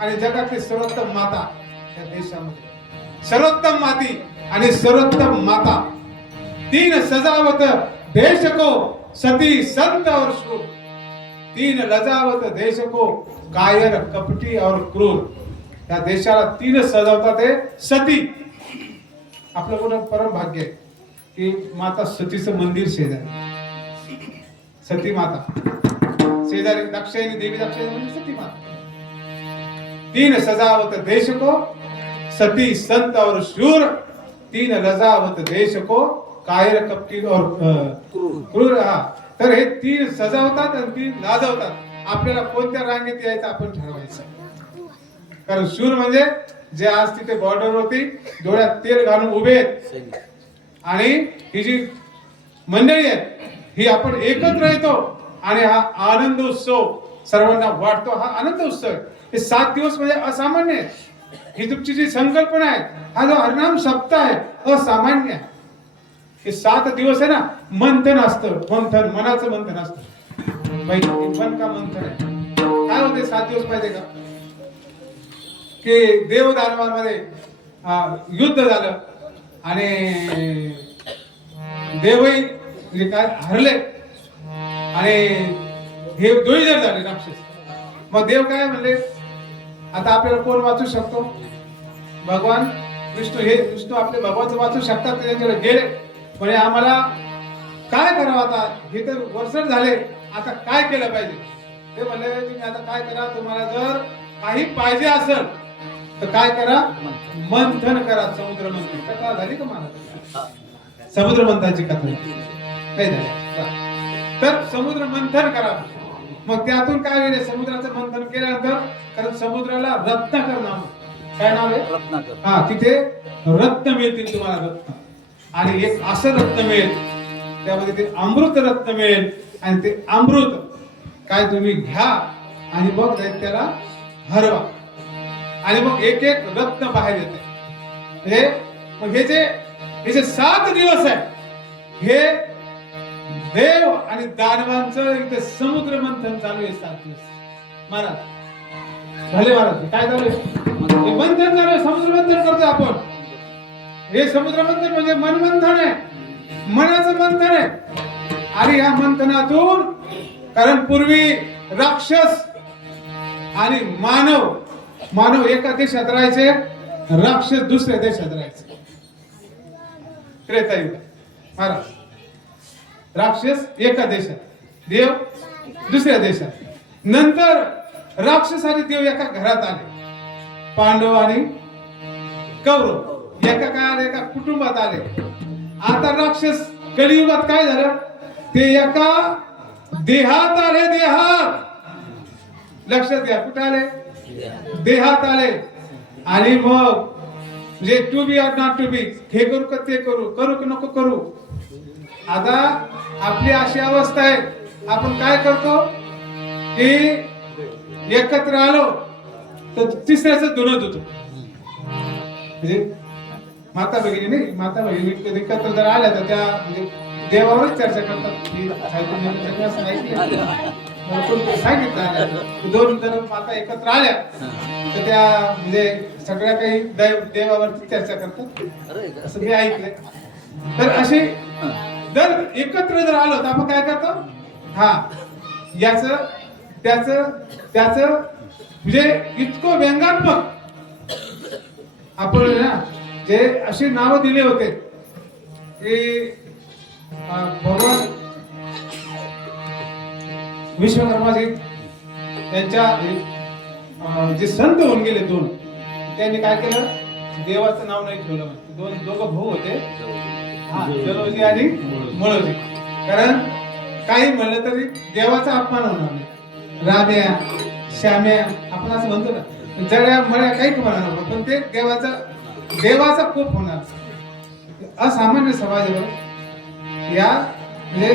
आणि जगातली सर्वोत्तम माता या देशामध्ये. सर्वोत्तम माती आणि सर्वोत्तम माता. तीन सजावत देश को सती संत और शूर. तीन लजावत देश को कायर कपटी और क्रूर. त्या देशाला तीन सजवतात ते सती. आपलं कुठं परम भाग्य आहे की माता सतीचं मंदिर शेजारी. सती माता शेजारी दाक्षायणी देवी. दाक्षायणी म्हणजे सती माता. तीन सजावत देश को सती संत और शूर. तीन लजावत देश को कायर कपटी और क्रूर. हा, तर हे तीन सजावतात आणि तीन लाजवतात. आपल्याला कोणत्या रांगेत यायचं आपण ठरवायचं. कारण शूर म्हणजे जे आज तिथे बॉर्डर होती डोळ्यात तेल घालून उभे आहेत आणि ही जी मंडळी आहे ही आपण एकत्र येतो आणि हा आनंद उत्सव सर्वांना वाटतो. हा आनंद उत्सव आहे. हे 7 दिवस म्हणजे असामान्य आहे. ही तुमची जी संकल्पना आहे, हा जो हरिनाम सप्ताह आहे असामान्य आहे. हे 7 दिवस आहे ना, मंथन असतं. मंथन, मनाचं मंथन असतं. मन का मंथन आहे. काय होते 7 दिवस माहिती का की देव दानवांमध्ये युद्ध झालं आणि देवही म्हणजे काय हरले आणि हे दोईजर झाले राक्षस. मग देव काय म्हणले, आता आपल्याला कोण वाचू शकतो? भगवान विष्णू. हे विष्णू आपले भगवान वाचू शकतात. ते त्यांच्याकडे गेले म्हणजे आम्हाला काय करावं आता, हे तर वर्षण झाले, आता काय केलं पाहिजे? ते म्हणले तुम्ही आता काय करा, तुम्हाला जर काही पाहिजे असेल तर काय करा, मंथन करा. समुद्र मंथन. कथा झाली का मला? समुद्र मंथनाची कथा काय झाली? तर समुद्र मंथन करा. मग त्यातून काय होईल? समुद्राचं मंथन केल्यानंतर, कारण समुद्राला रत्नाकर नाव. काय नाव आहे? रत्नाकर. हा, तिथे रत्न मिळतील तुम्हाला. रत्न आणि एक असं रत्न मिळेल त्यामध्ये ते अमृत रत्न मिळेल आणि ते अमृत काय तुम्ही घ्या आणि मग त्याला हरवा आणि मग एक एक रत्न बाहेर येते. म्हणजे मग हे जे 7 दिवस आहे हे देव आणि दानवांचं इथे समुद्र मंथन चालू आहे. 7 दिवस महाराज भले महाराज काय चालू आहे? मंथन चालू आहे. समुद्र मंथन करतो आपण. हे समुद्र मंथन म्हणजे मन मंथन आहे. मनाचं मंथन आहे. आणि या मंथनातून, कारण पूर्वी राक्षस आणि मानव एका देशात राहायचे, राक्षस दुसऱ्या देशात राहायचे. त्रेतायुग महाराज. राक्षस एका देशात, देव दुसऱ्या देशात. नंतर राक्षस आणि देव एका घरात आले. पांडव आणि कौरव एका काळात एका कुटुंबात आले. आता राक्षस कलियुगात काय झालं, ते एका देहात आले. देहात, लक्षात घ्या, कुठे आले? देहात आले. आणि मग जे to be or not to be, हे करू का ते करू, करू की नको करू. आता आपली अशी अवस्था आहे, आपण काय करतो की एकत्र आलो तर तिसऱ्याच धुणं धुतो. म्हणजे माता भगिनी नाही, माता भगिनी कधी एकत्र जर आल्या तर त्या म्हणजे देवावरच चर्चा करतात. सांगितलं 2 जर माता एकत्र आल्या तर त्या म्हणजे सगळ्या काही देवावरती चर्चा करतात असं मी ऐकलंय. तर असे जर एकत्र जर आलो तर आपण काय करतो, हा याच त्याच म्हणजे इतकं व्यंगात्मक आपण ना जे अशी नावं दिले होते की भगवान विश्वकर्माजी त्यांच्या जे संत होऊन गेले 2, त्यांनी काय केलं, देवाचं नाव नाही ठेवलं. दोघं भाऊ होते, हा जलोजी आणि मळोजी. कारण काही म्हणलं तरी देवाचा अपमान होणार नाही. राम्या श्याम्या आपण असं म्हणतो ना, जड्या मळ्या काही म्हणणार, पण ते देवाचा कोप होणार. असामान्य समाजावर या म्हणजे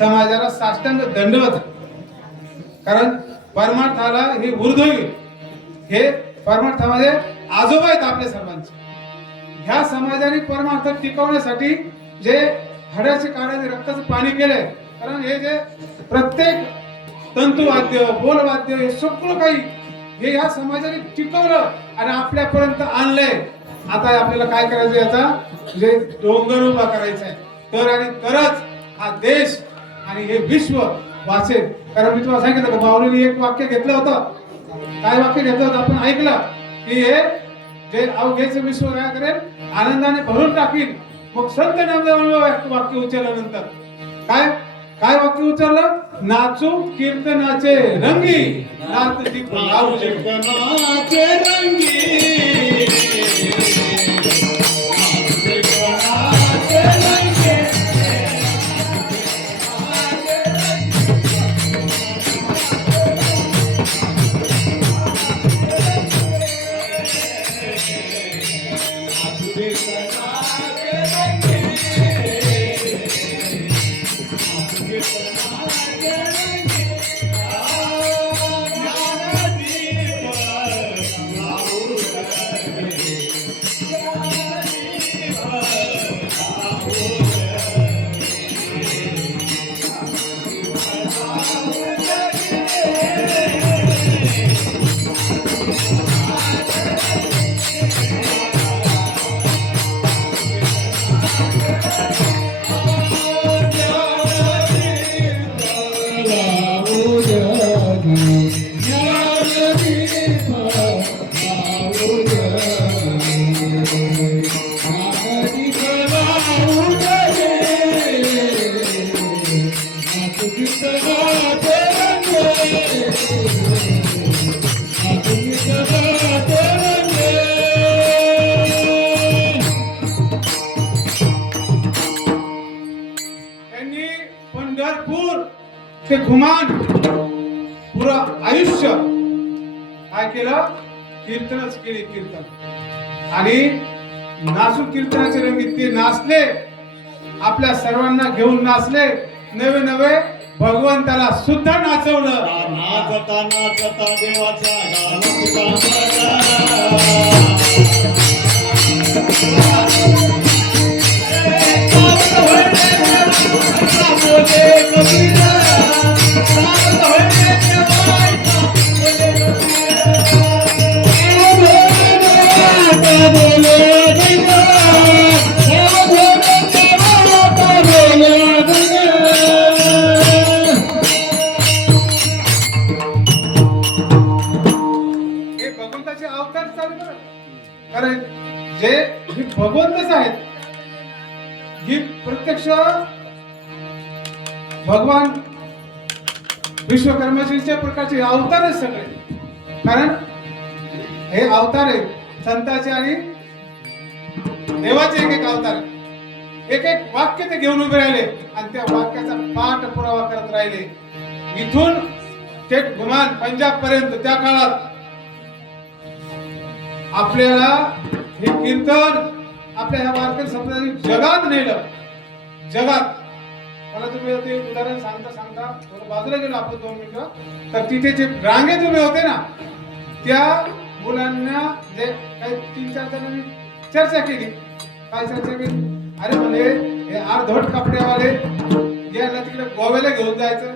समाजाला साष्टांग दंडवत आहे. कारण परमार्थाला हे ऊर्ध्वही, हे परमार्थामध्ये आजोबा आहेत आपल्या सर्वांचे. ह्या समाजाने परमार्थ टिकवण्यासाठी जे हाडाचे काढाचे रक्ताचं पाणी केलंय. कारण हे जे प्रत्येक तंतुवाद्य, बोलवाद्य, हे सगळं काही हे या समाजाने टिकवलं आणि आपल्यापर्यंत आणलंय. आता आपल्याला काय करायचं, याचा जे डोंगर उभा करायचा आहे, तर आणि तरच हा देश आणि हे विश्व वाचेल. कारण मी तुम्हाला सांगितलं का, माऊलीने एक वाक्य घेतलं होतं. काय वाक्य घेतलं होतं आपण ऐकलं की हे जे अवघेचं विश्व काय करेल, आनंदाने भरून टाकील. मग संत नामदेवांनी वाक्य उचलल्यानंतर काय काय वाक्य उचललं, नाचू कीर्तनाचे रंगी नाथ दीप लावू कीर्तनाचे रंगी, कीर्तनाचे रंगी. त्यांनी पंढरपूर ते घुमान पुरं आयुष्य काय केलं, कीर्तनच केली. कीर्तन आणि नाचू कीर्तनाचे रंगीत ते नाचले, आपल्या सर्वांना घेऊन नाचले. नवे नवे भगवंताला सुद्धा नाचवलं. नाचता नाचता देवाचा गाणं हे भगवंताचे अवतार चालू करा. कारण जे हे भगवंतच आहेत, ही प्रत्यक्ष भगवान विश्वकर्माजीच्या प्रकारचे अवतार आहेत सगळे. कारण हे अवतार आहे संतांचे आणि देवाचे. एक एक अवतार आहे. एक एक वाक्य ते घेऊन उभे राहिले आणि त्या वाक्याचा पाठ पुरावा करत राहिले. इथून थेट घुमान पंजाब पर्यंत त्या काळात आपल्याला हे कीर्तन आपल्या ह्या वारकरी संप्रदायाने जगात नेलं. जगात मला तुम्ही ते उदाहरण सांगता सांगता थोडं बाजूला गेलो आपण 2 मिनिटं, तर तिथे जे रांगेत उभे होते ना, त्या मुलांना जे काही 3-4 जणांनी चर्चा केली. काय चर्चा केली, अरे म्हणजे हे अर्धवट कपड्यावाले याला तिकडे गोव्याला घेऊन जायचं,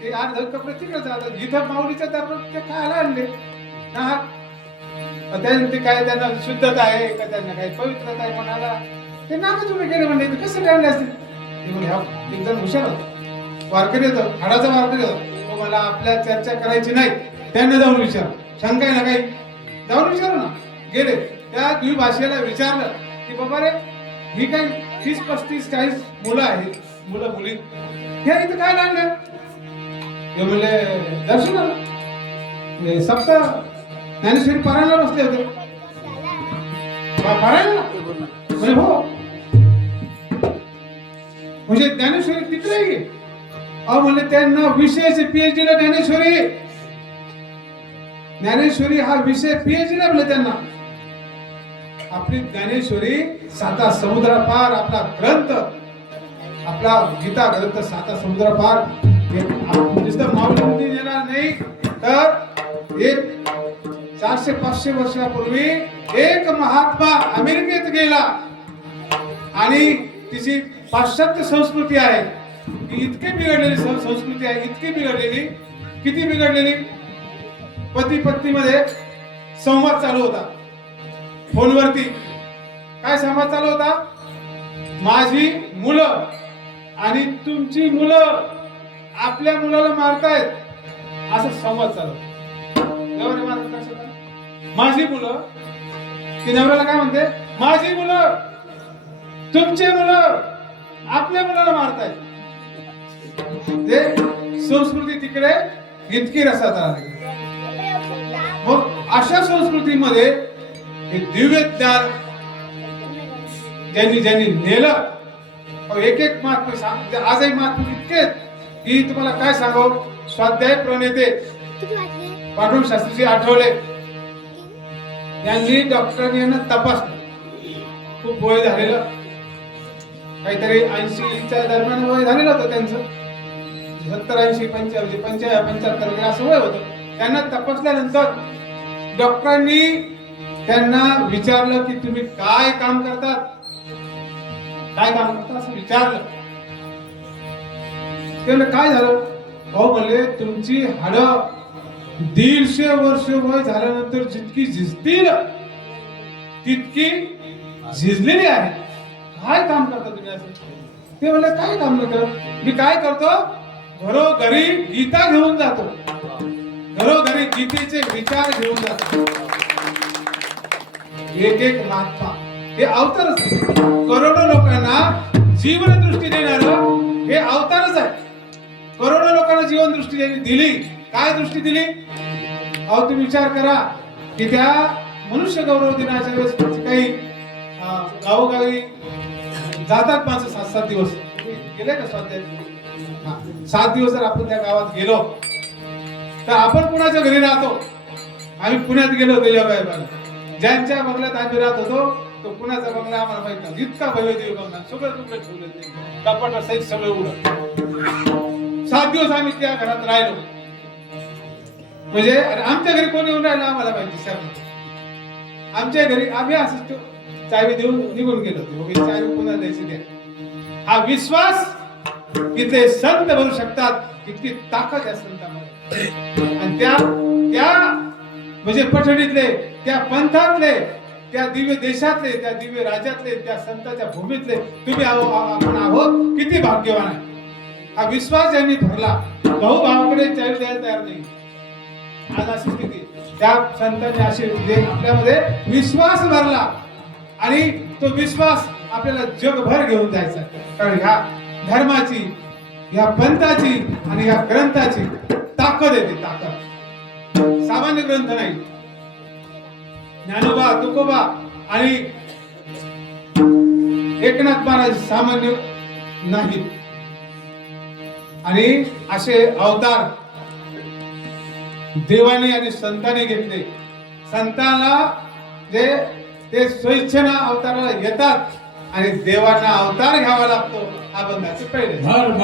ते अर्धवट कपडे तिकडे जातात, इथं माऊलीच्या दरबार ते खायला आणले ना. ते काय त्यांना शुद्धता आहे का, त्यांना काही पवित्रता आहे, कोणाला ते नाव तुम्ही केले म्हणजे कसं राहिले असतील. एकदम हुशार होतो, वारकरी होतो, हाडाचा वारकरी होतो. तो मला आपल्या चर्चा करायची नाही, त्यांना जाऊन विचार, शंका आहे ना काही, जाऊन विचारू ना. गेले त्या द्विभाषेला विचारलं की बाबा रे, ही काही 30-35-40 मुलं आहेत, मुलं मुली, हे इथं काय आणलं. ते म्हणले दर्शनाला, सप्ताह ज्ञानेश्वरी पारायणला बसले होते. पारायणला म्हणजे हो, म्हणजे ज्ञानेश्वरी तिकडे गे. अहो म्हणले त्यांना विषयाचे PhD ला ज्ञानेश्वरी, ज्ञानेश्वरी हा विषय PhD ला म्हणले त्यांना. आपली ज्ञानेश्वरी 7 समुद्रापार आपला ग्रंथ, आपला गीता ग्रंथ साता समुद्र पार नुसतं माऊली नेला नाही तर एक 400-500 वर्षापूर्वी एक महात्मा अमेरिकेत गेला आणि तिची पाश्चात्य संस्कृती आहे ही इतकी बिघडलेली संस्कृती आहे, इतकी बिघडलेली, किती बिघडलेली, पती पत्नीमध्ये संवाद चालू होता फोनवरती. काय संवाद चालू होता? माझी मुलं आणि तुमची मुलं आपल्या मुलाला मारतायत असा संवाद चालू होता. माझी मुलं, ती नवऱ्याला काय म्हणते? माझी मुलं तुमचे मुलं आपल्या मुलाला मारतायत. ते संस्कृती तिकडे इतकी रसात आली. मग अशा संस्कृतीमध्ये हे दिव्य ज्ञान ज्यांनी नेलं, एक एक महात्मा सांगते आजही महात्मा इतकेच की तुम्हाला काय सांगू. स्वाध्याय प्रणेते पांडुरंग शास्त्रीजी आठवले यांनी डॉक्टरांनी यांना तपासलं. खूप वय झालेलं, काहीतरी 80च्या दरम्यान वय झालेलं होतं त्यांचं, 70-80 75 वगैरे असं वय होतं. त्यांना तपासल्यानंतर डॉक्टरांनी त्यांना विचारलं की तुम्ही काय काम करतात, काय काम करतात असं विचारलं. त्याला काय झालं? भाऊ म्हणले तुमची हाडं 150 वर्ष वय झाल्यानंतर जितकी झिजतील तितकी झिजलेली आहे. काय काम करता तुम्ही असं? ते म्हणले काय काम नाही करत, मी काय करतो घरोघरी गीता घेऊन जातो, घरोघरी गीतेचे विचार घेऊन जातो. एक एक महात्मा हे अवतारच आहे. करोडो लोकांना जीवन दृष्टी देणारं हे अवतारच आहे. करोडो लोकांना जीवन दृष्टी दिली. काय दृष्टी दिली? अहो तुम्ही विचार करा की त्या मनुष्य गौरव दिनाच्या वेळेस काही गावोगावी जातात माणसं 7-7 दिवस. गेले का स्वाध्याय? 7 दिवस जर आपण त्या गावात गेलो तर आपण कुणाच्या घरी राहतो? आम्ही पुण्यात गेलो होतो योगायोगाला. ज्यांच्या बंगल्यात आम्ही राहत होतो तो कुणाचा बंगला आम्हाला माहित नाही. इतका भव्य देव बंगला, सगळं तुकडे ठेवले, कपाटा सहित सगळं उडत. 7 दिवस आम्ही त्या घरात राहिलो. म्हणजे आमच्या घरी कोणी येऊन राहिलं आम्हाला माहिती. सर आमच्या घरी आम्ही असं चावी देऊन निघून गेलो होतो. चावी पुन्हा द्यायची द्या. हा विश्वास की ते संत बनू शकतात, इतकी ताकद आहे संतांमध्ये. आणि त्या म्हणजे पठडीतले, त्या पंथातले, त्या दिव्य देशातले, त्या दिव्य राज्यातले, त्या संतांच्या भूमीतले तुम्ही आपण आहोत. किती भाग्यवान आहे. हा विश्वास ज्यांनी धरला, भाऊ भावाकडे चावी द्यायला तयार नाही. आज अशी स्थिती, त्या संतांनी असे आपल्यामध्ये विश्वास भरला आणि तो विश्वास आपल्याला जगभर घेऊन जायचा. कारण ह्या धर्माची, ह्या पंथाची आणि ह्या ग्रंथाची ताकद येते. ताकद सामान्य ग्रंथ नाही. ज्ञानोबा, तुकोबा आणि एकनाथ महाराज सामान्य नाही. आणि असे अवतार देवाने आणि संतांनी घेतले. संतांना जे ते स्वेच्छेने अवताराला येतात आणि देवांना अवतार घ्यावा लागतो. हा बंधाचे पहिले धर्म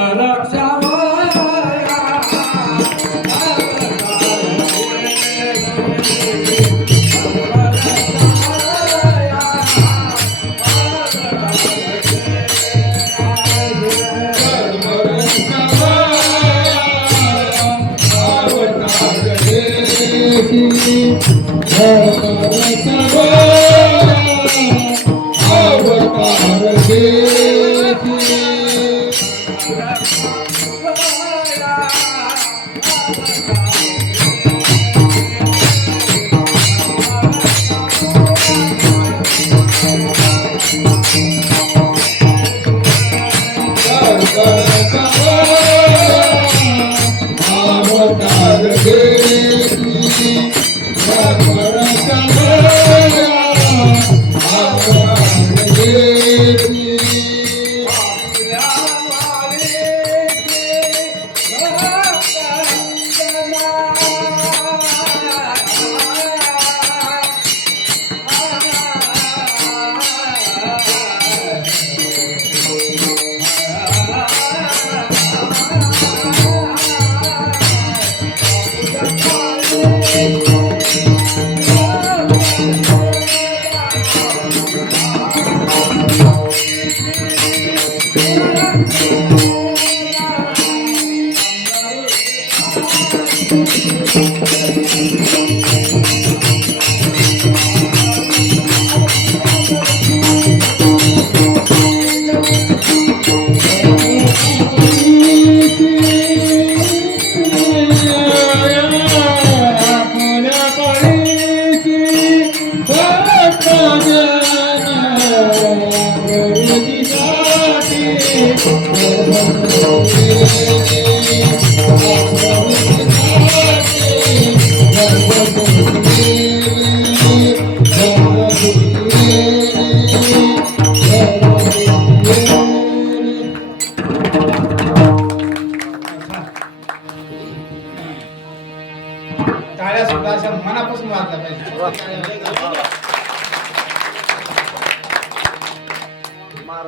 टाळ्या सुद्धा अशा मनापासून वाजल्या पाहिजे.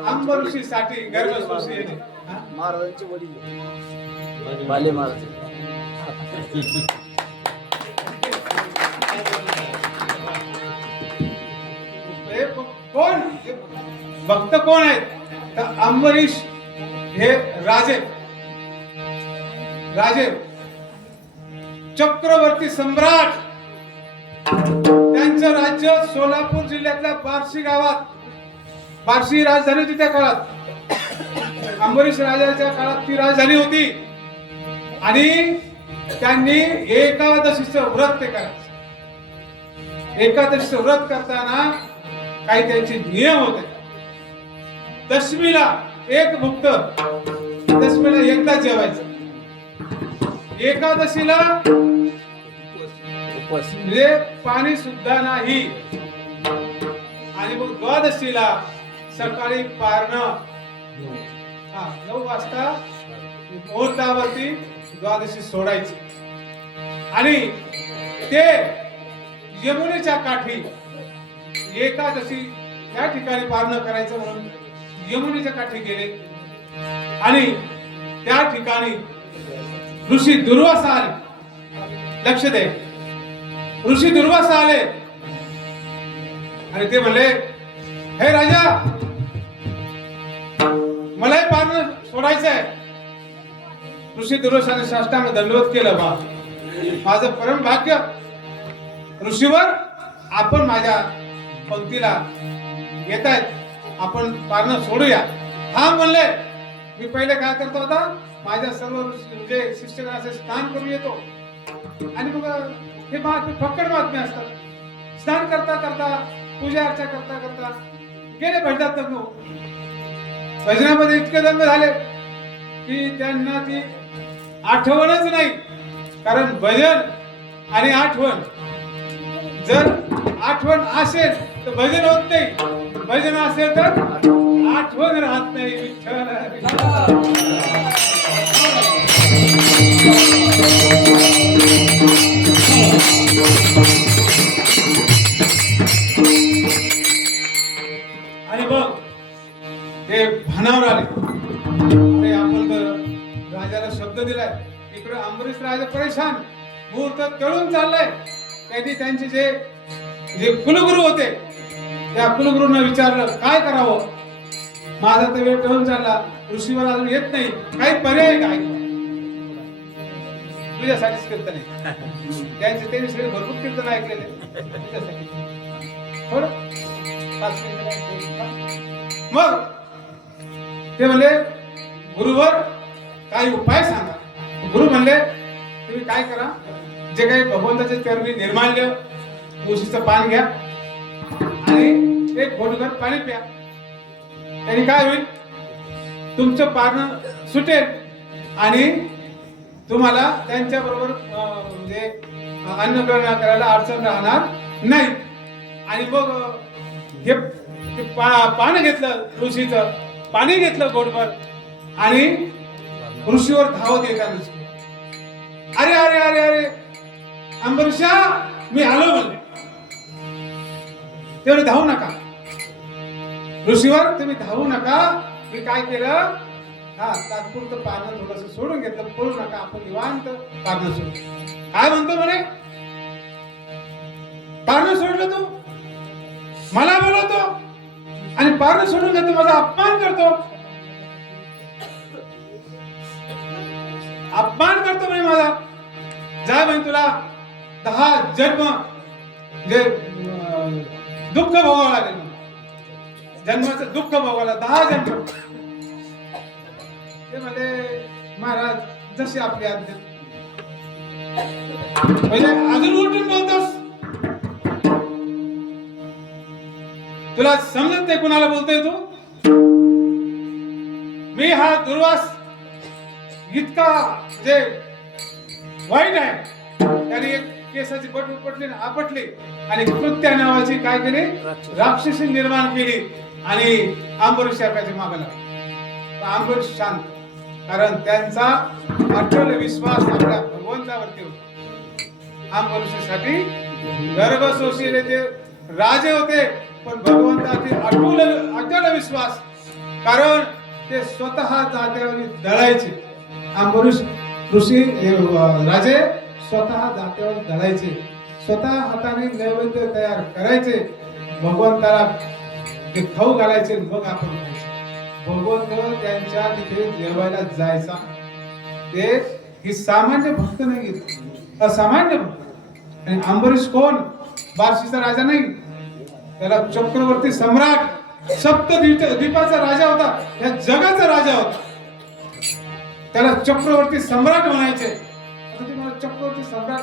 अंबऋषी साठी गर्भ सुशी येते. हा? महाराजांचे वडील बाले महाराज. हे कोण हे भक्त कोण आहेत तर अंबरीश हे राजे चक्रवर्ती सम्राट. त्यांचं राज्य सोलापूर जिल्ह्यातल्या बार्शी गावात, बार्शी राजधानी होती त्या काळात. अंबरीश राजाच्या काळात ती राजधानी होती आणि त्यांनी एकादशीचं व्रत ते करायचं. एकादशीचं व्रत करताना काही त्यांचे नियम होते. दशमीला एक भुक्त, दशमीला एकदा जेवायचं. एकादशीला उपवास. म्हणजे पाणी सुद्धा नाही. आणि मग द्वादशीला सकाळी पारणं 9 वाजता मुहूर्तावरती द्वादशी सोडायची. आणि ते यमुनेच्या काठी एकादशी त्या ठिकाणी पारणं करायचं म्हणून यमुनेच्या काठी गेले आणि त्या ठिकाणी ऋषी दुर्वासा आले. लक्ष दे, ऋषी दुर्वासा आले आणि ते म्हणले, हे राजा, मलाही पारणं सोडायचं आहे. ऋषी दुर्वासाने साष्टांग दंडवत केलं. बा, माझं परम भाग्य ऋषीवर, आपण माझ्या पंक्तीला येत आहेत, आपण पारणं सोडूया. हा म्हणले, मी पहिले काय करतो होता, माझ्या सर्व म्हणजे शिष्यगणाचे स्नान करून येतो आणि मग हे फक्कड बातमी असतात. स्नान करता करता, पूजा अर्चा करता करता गेले भजनात लग्न. भजनामध्ये इतके दंग झाले की त्यांना ती आठवणच नाही. कारण भजन आणि आठवण, जर आठवण असेल तर भजन होत नाही, भजन असेल तर आठवण राहत नाही. विठ्ठल आणि बघ ते भानावर आले. अरे आपण तर राजाला शब्द दिलाय, इकडे अंबरीश राजा परेशान, मुहूर्त टळून चाललाय. त्यांनी त्यांचे जे कुलगुरू होते त्या कुलगुरूंना विचारलं, काय करावं, माझा तर वेळ टळून चालला, ऋषीवर अजून येत नाही, काही पर्याय काय. तुझ्यासाठीच कीर्तन आहे. त्यांनी सगळे भरपूर कीर्तन ऐकलेले तुझ्यासाठी. थोडं 5 मिनिटं ऐकले. मग ते म्हणले, गुरुवर काही उपाय सांगा. गुरु म्हणले, तुम्ही काय करा, जे काही भगवंताचे चरणी निर्माल्य तुळशीचं पान घ्या आणि एक घोटभर पाणी प्या. त्यांनी काय होईल, तुमचं पारणं सुटेल आणि तुम्हाला त्यांच्या बरोबर म्हणजे अन्नग्रहण करायला अडचण राहणार नाही. आणि मग हे पाणी घेतलं, ऋषीचं पाणी घेतलं घोटभर आणि ऋषीवर धावत येतात. अरे अरे अरे अरे अंबरीशा, मी आलो म्हणले. तेवढे धावू नका, ऋषीवर तुम्ही धावू नका. मी काय केलं, तात्पुरतं पारणं थोडंसं सोडून घेतलं, पळू नका, आपण निवांत पारणं सोडू. काय म्हणतो म्हणे, पारणं सोडलं तू, मला बोलवतो आणि पारणं सोडून घेतो, माझा अपमान करतो. अपमान करतो म्हणे माझा. जा म्हणे, तुला 10 जन्म जे दुःख भोगावं लागेल, जन्माचं दुःख भोगायला 10 जन्म. ते म्हणजे महाराज जशी आपली आज्ञा. म्हणजे अजून उलटून बोलतोस. तुला समजत नाही कुणाला बोलतोय तू? मी हा दुर्वास इतका जे वाईट आहे, त्याने एक केसाची बट उपटली आपटली आणि कृत्या नावाची काय केली, राक्षसी निर्माण केली आणि अंबरीष शापाच्या मागे लागला. अंबरीष शांत, कारण त्यांचा अटल विश्वास आपल्या भगवंतावरती होता. अंबरीषासाठी गर्भ शोषलेले जे राजे होते, पण भगवंताची अटल विश्वास, कारण ते स्वतः जात्यावर दळायचे. अंबरीष ऋषी राजे स्वतः जात्यावर दळायचे, स्वतः हाताने नैवेद्य तयार करायचे, भगवंताला ते खाऊ घालायचे, मग आपण खायचे. भगवंत त्यांच्या तिथे जेवायला जायचा. ते ही सामान्य भक्त नाही, असामान्य भक्त. आणि अंबरीष कोण? बार्शीचा राजा नाही, त्याला चक्रवर्ती सम्राट, सप्तद्वीपाचा राजा होता, या जगाचा राजा होता. त्याला चक्रवर्ती सम्राट म्हणायचे. आता तुम्हाला चक्रवर्ती सम्राट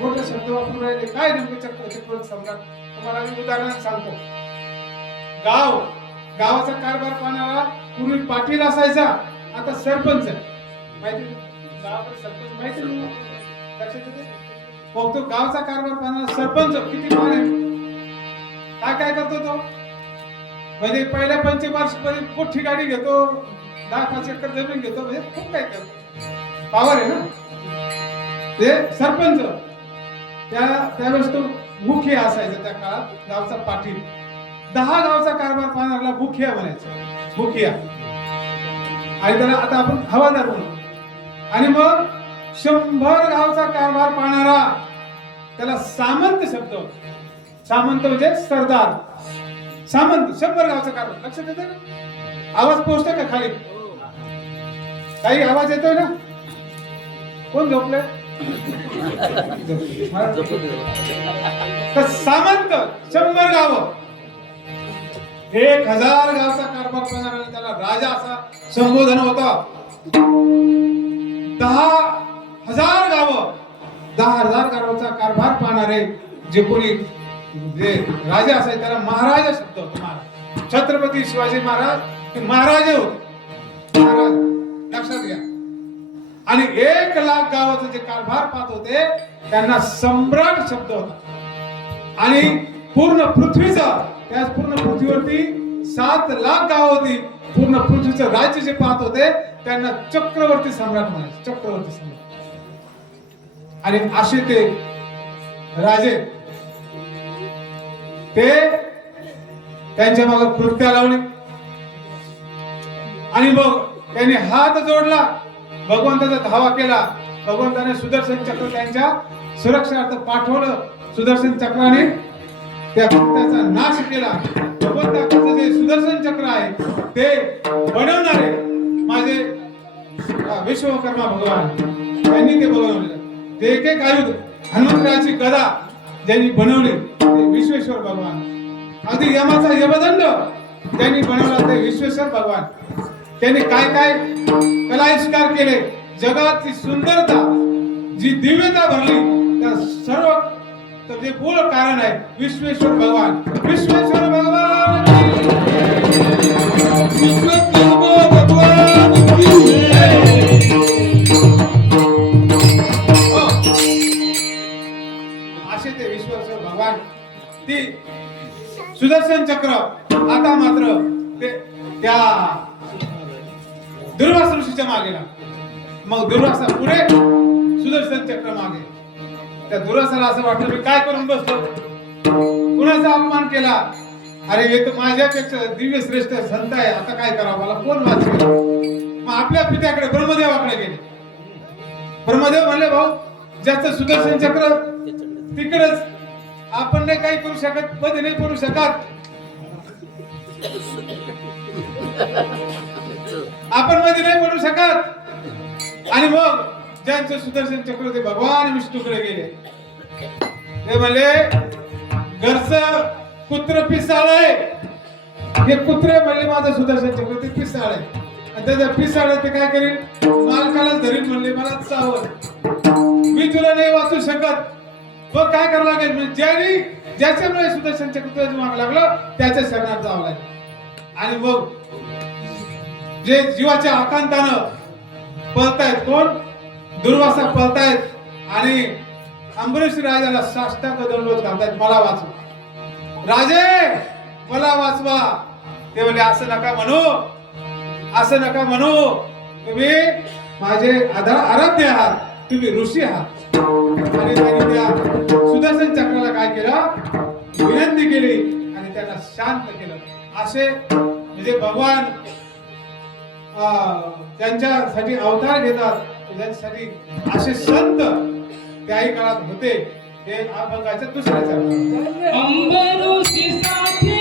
मोठे शब्द वापरून राहिले, काय नेमकं चक्रवर्ती सम्राट? तुम्हाला मी उदाहरण सांगतो. गावाचा कारभार पाहणारा पूर्वी पाटील असायचा, आता सरपंच आहे. माहिती गावाकडे सरपंच माहिती नाही, लक्षात येते? मग तो गावचा कारभार पाहणारा सरपंच किती मान आहे? काय करतो तो? म्हणजे पहिल्या पंचवार्षिकमध्ये मोठी गाडी घेतो, 10-5 एकर जमीन घेतो, म्हणजे खूप काय करतो, पावर आहे ना ते सरपंच. त्यावेळेस तो मुखिया असायचा, त्या काळात गावचा पाटील. 10 गावचा कारभार पाहणाऱ्याला मुखिया म्हणायचं, मुखिया. आणि त्याला आता आपण हवालदार म्हणू. आणि मग 100 गावचा कारभार पाहणारा त्याला सामंत शब्द होता. सामंत म्हणजे सरदार. सामंत 100 गावचा कारभार. लक्षात येते ना? आवाज पोहोचतो का खाली? काही आवाज येतोय ना? कोण झोपले? तर सामंत 100 गाव, 1000 गावचा कारभार करणारा त्याला राजा असा संबोधन होता. 10,000 गाव, 10,000 गावाचा कारभार पाहणारे जे कोणी जे राजा असायचे त्याला महाराजा शब्द होता. महाराज छत्रपती शिवाजी महाराज हे महाराजे होते. महाराज लक्षात घ्या. आणि 1,00,000 गावाचे जे कारभार पाहत होते त्यांना सम्राट शब्द होता. आणि पूर्ण पृथ्वीचा, त्याच पूर्ण पृथ्वीवरती 7,00,000 गाव होती, पूर्ण पृथ्वीचं राज्य जे पाहत होते त्यांना चक्रवर्ती सम्राट म्हणायचे, चक्रवर्ती सम्राट. आणि असे ते राजे ते त्यांच्या मागे कृत्या लावली. आणि मग त्यांनी हात जोडला, भगवंताचा धावा केला. भगवंताने सुदर्शन चक्र त्यांच्या सुरक्षार्थ पाठवलं. सुदर्शन चक्राने त्या भक्ताचा नाश केला. भगवंताचं जे सुदर्शन चक्र आहे ते बनवणारे माझे विश्वकर्मा भगवान, त्यांनी ते बनवले. ते एक आयुध, हनुमंतराची गदा ज्यांनी बनवली ते विश्वेश्वर भगवान. अगदी यमाचा यमदंड त्यांनी बनवला ते विश्वेश्वर भगवान. त्यांनी काय काय कलाविष्कार केले, जगाची सुंदरता जी दिव्यता भरली, त्या सर्व तर जे मूळ कारण आहे विश्वेश्वर भगवान. विश्वेश्वर भगवान असे ते विश्वेश्वर भगवान. ती सुदर्शन चक्र आता मात्र ते त्या दुर्वास ऋषीच्या मागे लागला. मग दुर्वासा पुढे, सुदर्शन चक्र मागे. त्या दुर्वासाला असं वाटलं मी काय करून बसलो, कुणाचा अपमान केला, अरे हे तर माझ्यापेक्षा दिव्य श्रेष्ठ संत आहे, आता काय करावं, मला कोण वाचवेल. मग आपल्या पित्याकडे ब्रह्मदेवाकडे गेले. ब्रह्मदेव म्हणले भाऊ ज्याचं सुदर्शन चक्र तिकडेच, आपण नाही काही करू शकत, मध्ये नाही करू शकत, आपण मध्ये नाही बोलू शकत. आणि मग ज्यांचं सुदर्शन चक्र ते भगवान विष्णूकडे गेले. ते म्हणले घरचं कुत्र पिसाळ आहे, हे कुत्रे म्हणले माझं सुदर्शन चक्र ते पिसाळ आहे, आणि त्याचं पिसाळ ते काय करेल, मालकालाच धरील. म्हणले मला चावल, मी तुला नाही वाचू शकत, मग काय करावं लागेल. ज्यांनी ज्याच्यामुळे सुदर्शन चक्र माग लागलं त्याच्या शरणात जावं लागलं. आणि मग जे जीवाच्या आकांतानं पळतायत कोण, दुर्वासा पळतायत आणि अंबरीश राजाला साष्टांग दंडवत घालतायत, मला वाचवा राजे, मला वाचवा. ते म्हणजे असं नका म्हणू, असं नका म्हणू, तुम्ही माझे आराध्य आहात, तुम्ही ऋषी आहात. आणि त्यांनी त्या सुदर्शन चक्राला काय केलं, विनंती केली आणि त्यांना शांत केलं. असे म्हणजे भगवान त्यांच्यासाठी अवतार घेतात, त्यांच्यासाठी असे संत त्याही काळात होते. हे अभंगाच्या दुसऱ्या चरणात. अंबरुषी साथी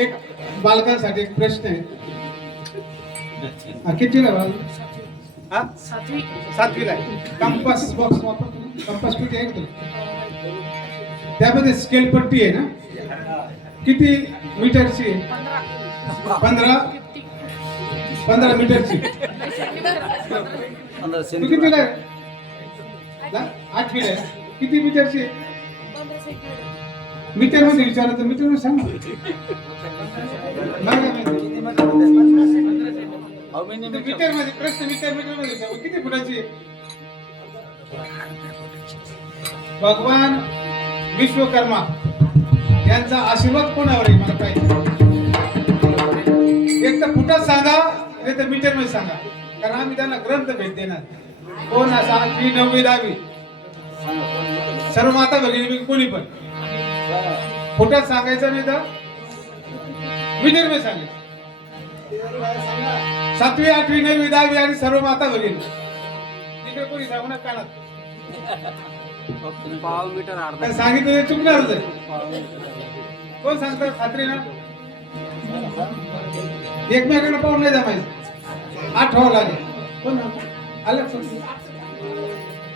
एक बालकांसाठी एक प्रश्न आहे. कितीला बाल? हा? सातवीला आहे. कंपास बॉक्स वापरतो, कंपास पेटी आहे का तुला? त्यामध्ये स्केल पट्टी आहे ना? किती मीटरची आहे? 15 मीटरची. तू कितीला आहे? 8वीला आहे. किती मीटरची आहे? मीटर मध्ये विचारलं तर मीटर मध्ये सांग. मीटर मध्ये प्रश्न, मीटर मध्ये विचार. किती फुटाची आहे? भगवान विश्वकर्मा यांचा आशीर्वाद कोणावर आहे मला पाहिजे. एक तर फुटात सांगा नाही तर मीटर मध्ये सांगा, कारण आम्ही त्यांना ग्रंथ भेट देणार. कोण असा 8वी 9वी 10वी सर्व माता भगिनी कोणी पण फुटात सांगायचं नाही तर मीटर मध्ये सांगायचं. 7वी 8वी 9वी 10वी आणि सर्व माता भगिनी तिकडे कोणी सांगू नका कानात. पाव मीटर अर्धा काय सांगितलं ते चुकणारच आहे. कोण सांगतं खात्री ना, एकमेकांना पाहून नाही जमायचं, आठवावं लागेल. कोण आलं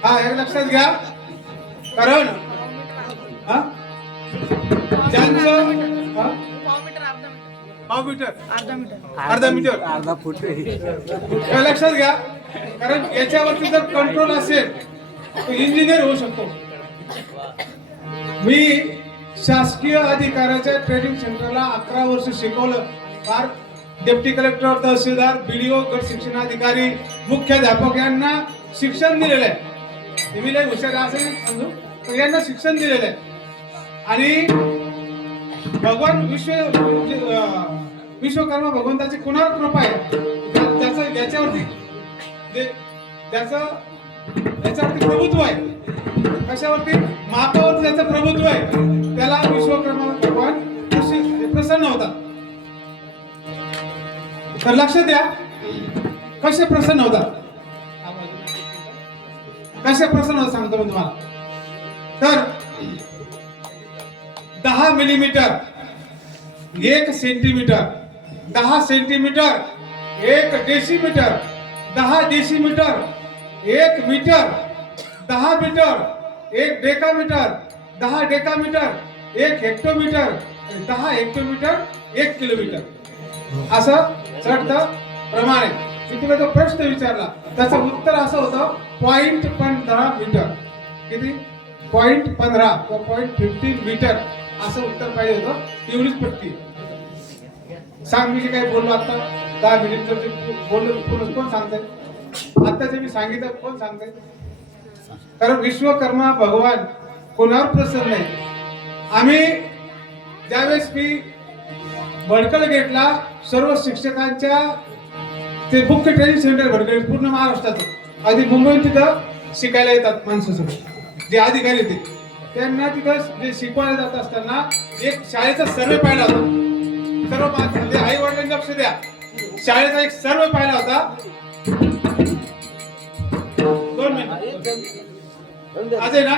हा हे लक्षात घ्या. कारण हा ज्यांचं पाव मीटर अर्धा मीटर अर्धा फूट हे लक्षात घ्या. कारण याच्यावरती जर कंट्रोल असेल तर इंजिनियर होऊ शकतो. मी शासकीय अधिकाऱ्याच्या ट्रेनिंग सेंटरला 11 वर्ष शिकवलं. फार डेप्टी कलेक्टर, तहसीलदार, BDO, गट शिक्षण अधिकारी, मुख्याध्यापक यांना शिक्षण दिलेलं आहे. तुम्ही लय हुशार असेल समजू, पण यांना शिक्षण दिलेलं आहे. आणि भगवान विश्वकर्मा भगवंताची कुणावर कृपा आहे, ज्याचं याच्यावरती याच्यावरती प्रभुत्व आहे. कशावरती? मापावरती ज्याचं प्रभुत्व आहे त्याला विश्वकर्मा भगवान प्रसन्न होतात. तर लक्षात द्या कसे प्रसन्न होतात. कसे प्रसन्न होतात सांगतो मी तुम्हाला. तर 10 millimetre 1 centimetre, 10 centimetre 1 decimetre, 10 decimetre 1 metre, 10 metre 1 decametre, 10 decametre 1 hectometre, 10 hectometre 1 kilometre. असं चढतं प्रमाणे. मी तुला जो प्रश्न विचारला त्याचं उत्तर असं होतं 0.15 मीटर. किती? 0.15 किंवा 0.15 मीटर असं उत्तर पाहिजे होतं. एवढीच पट्टी. सांग मी जे काही बोललो आता 10 मिनिट बोललो कोण सांगतंय? आता जे मी सांगितलं कोण सांगतंय? कारण विश्वकर्मा भगवान कोणावर प्रसन्न नाही. आम्ही ज्यावेळेस मी भडकल गेटला सर्व शिक्षकांच्या ते मुख्य ट्रेनिंग सेंटर भडकल पूर्ण महाराष्ट्राचं आधी मुंबईत तिथं शिकायला येतात माणसं सगळे जे अधिकारी होते त्यांना तिथं जे शिकवायला जात असताना एक शाळेचा सर्वे पाहिला होता. सर्व म्हणजे आई वडिलांनी लक्ष द्या, शाळेचा एक सर्वे पाहिला होता. 2 मिनिट आज आहे ना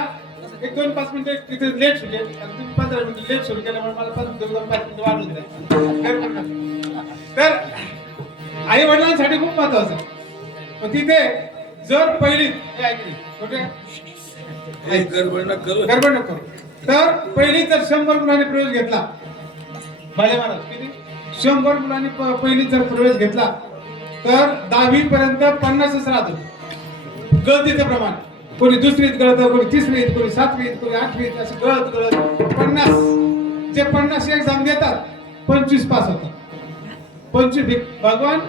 1-2-5 मिनिटं तिथे लेट सुटेल आणि तुम्ही 15 मिनिटं लेट सुरू केल्यामुळे मला 5 मिनिटं वाढून जाईल. तर आई वडिलांसाठी खूप महत्वाचं आहे. पण तिथे जर पहिली गडबड नको तर पहिली जर 100 मुलांनी प्रवेश घेतला, भले महाराज किती 100 मुलांनी पहिली जर प्रवेश घेतला तर 10वी पर्यंत 50च राहतो गळतीचं प्रमाण. कोणी दुसरीत गळतं, कोणी तिसरीत, कोणी 7वीत, कोणी 8वीत असं गळत 50. जे 50 एक्झाम देतात 25 पास होतात. 25 भगवान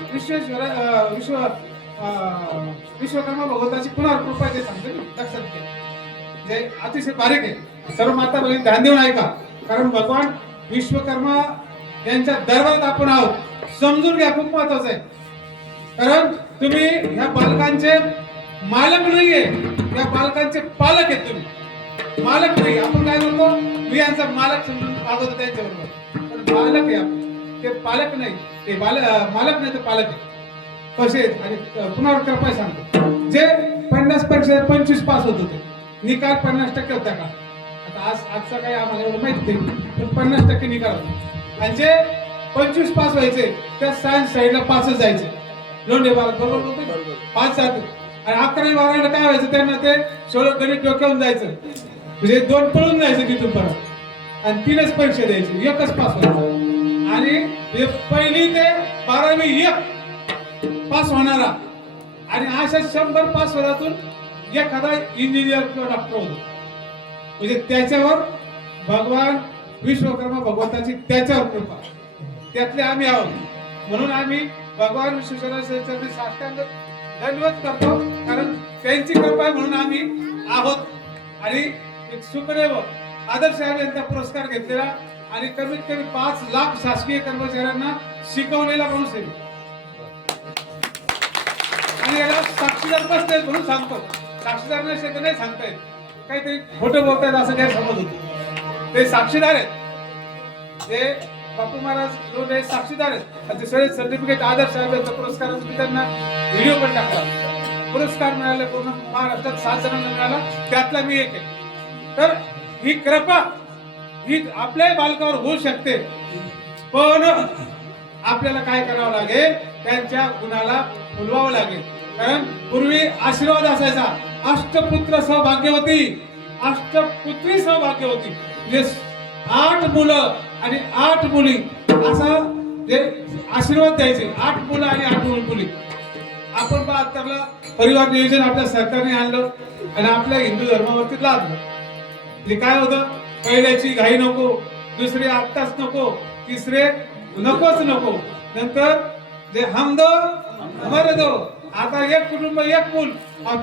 विश्वकर्मा भगवंताची पुन्हा कृपा ते सांगते लक्षात घ्या. जे अतिशय बारीक आहे. सर्व माता भगिनी ध्यान देऊन ऐका. कारण भगवान विश्वकर्मा यांच्या दरबारात आपण आहोत. समजून घ्या, खूप महत्वाचं आहे. कारण तुम्ही ह्या बालकांचे मालक नाहीये, या बालकांचे पालक आहेत. तुम्ही मालक नाही. आपण काय म्हणतो मी यांचा मालक समजून वागवतो त्यांच्याबरोबर, पण बालक आहे आपण. ते पालक नाही, ते मालक नाही, ते पालक आहे. कसे आणि पुन्हा कृपा सांगतो. जे 50 परीक्षेत 25 पास होत होते, निकाल 50% होता का? आता आजचा काही आम्हाला एवढं माहित नाही, पण 50% निकाल होता. आणि जे 25 पास व्हायचे त्या सायन्स साईडला पासच जायचे. लोंढे बालक बरोबर होते 5 जाते. आणि 11वी 12वीला काय व्हायचं त्यांना ते सगळं गणित डोक्यावरून जायचं, म्हणजे 2 पळून जायचं तिथून परत आणि 3च परीक्षा द्यायची, 1च पास व्हायचं. आणि पहिली ते 12वी 1 पास होणारा आणि अशा 100 पास होण्यातून एखादा इंजिनियर किंवा डॉक्टर होतो. म्हणजे त्याच्यावर भगवान विश्वकर्मा भगवंताची त्याच्यावर कृपा. त्यातले आम्ही आहोत. म्हणून आम्ही भगवान विश्वेश्वराच्या साष्टांग दंडवत करतो, कारण त्यांची कृपा आहे म्हणून आम्ही आहोत. आणि एक सुखदेव आदर्श यांचा पुरस्कार घेतलेला आणि कमीत कमी 5 लाख शासकीय कर्मचाऱ्यांना शिकवलेला माणूस आहे. आणि याला साक्षीदार बसते म्हणून सांगतो. साक्षीदार नसेल तर नाही सांगता येत. काहीतरी खोटं बोलतायत असं काय समज होतो. ते साक्षीदार आहेत. ते बापू महाराज दोन हे साक्षीदार आहेत. आणि ते सगळे सर्टिफिकेट आदर्श साहेबांचा पुरस्काराचा मी त्यांना व्हिडिओ पण टाकला. पुरस्कार मिळाले पूर्ण महाराष्ट्रात 7 जणांना मिळाला, त्यातला मी एक आहे. तर ही कृपा ही आपल्याही बालकावर होऊ शकते, पण आपल्याला काय करावं लागेल, त्यांच्या गुणाला फुलवावं लागेल. कारण पूर्वी आशीर्वाद असायचा, अष्टपुत्र सौभाग्यवती, अष्टपुत्री सौभाग्यवती, म्हणजे 8 मुलं आणि 8 मुली असा जे आशीर्वाद द्यायचे. 8 मुलं आणि 8 मुली. आपण 72ला परिवार नियोजन आपल्या सरकारने आणलं आणि आपल्या हिंदू धर्मावरती लादलं. म्हणजे काय होतं, पहिल्याची घाई नको, दुसरे आत्ताच नको, तिसरे नकोच नको, नंतर जे हम दो हमारे दो, आता एक कुटुंब एक मूल,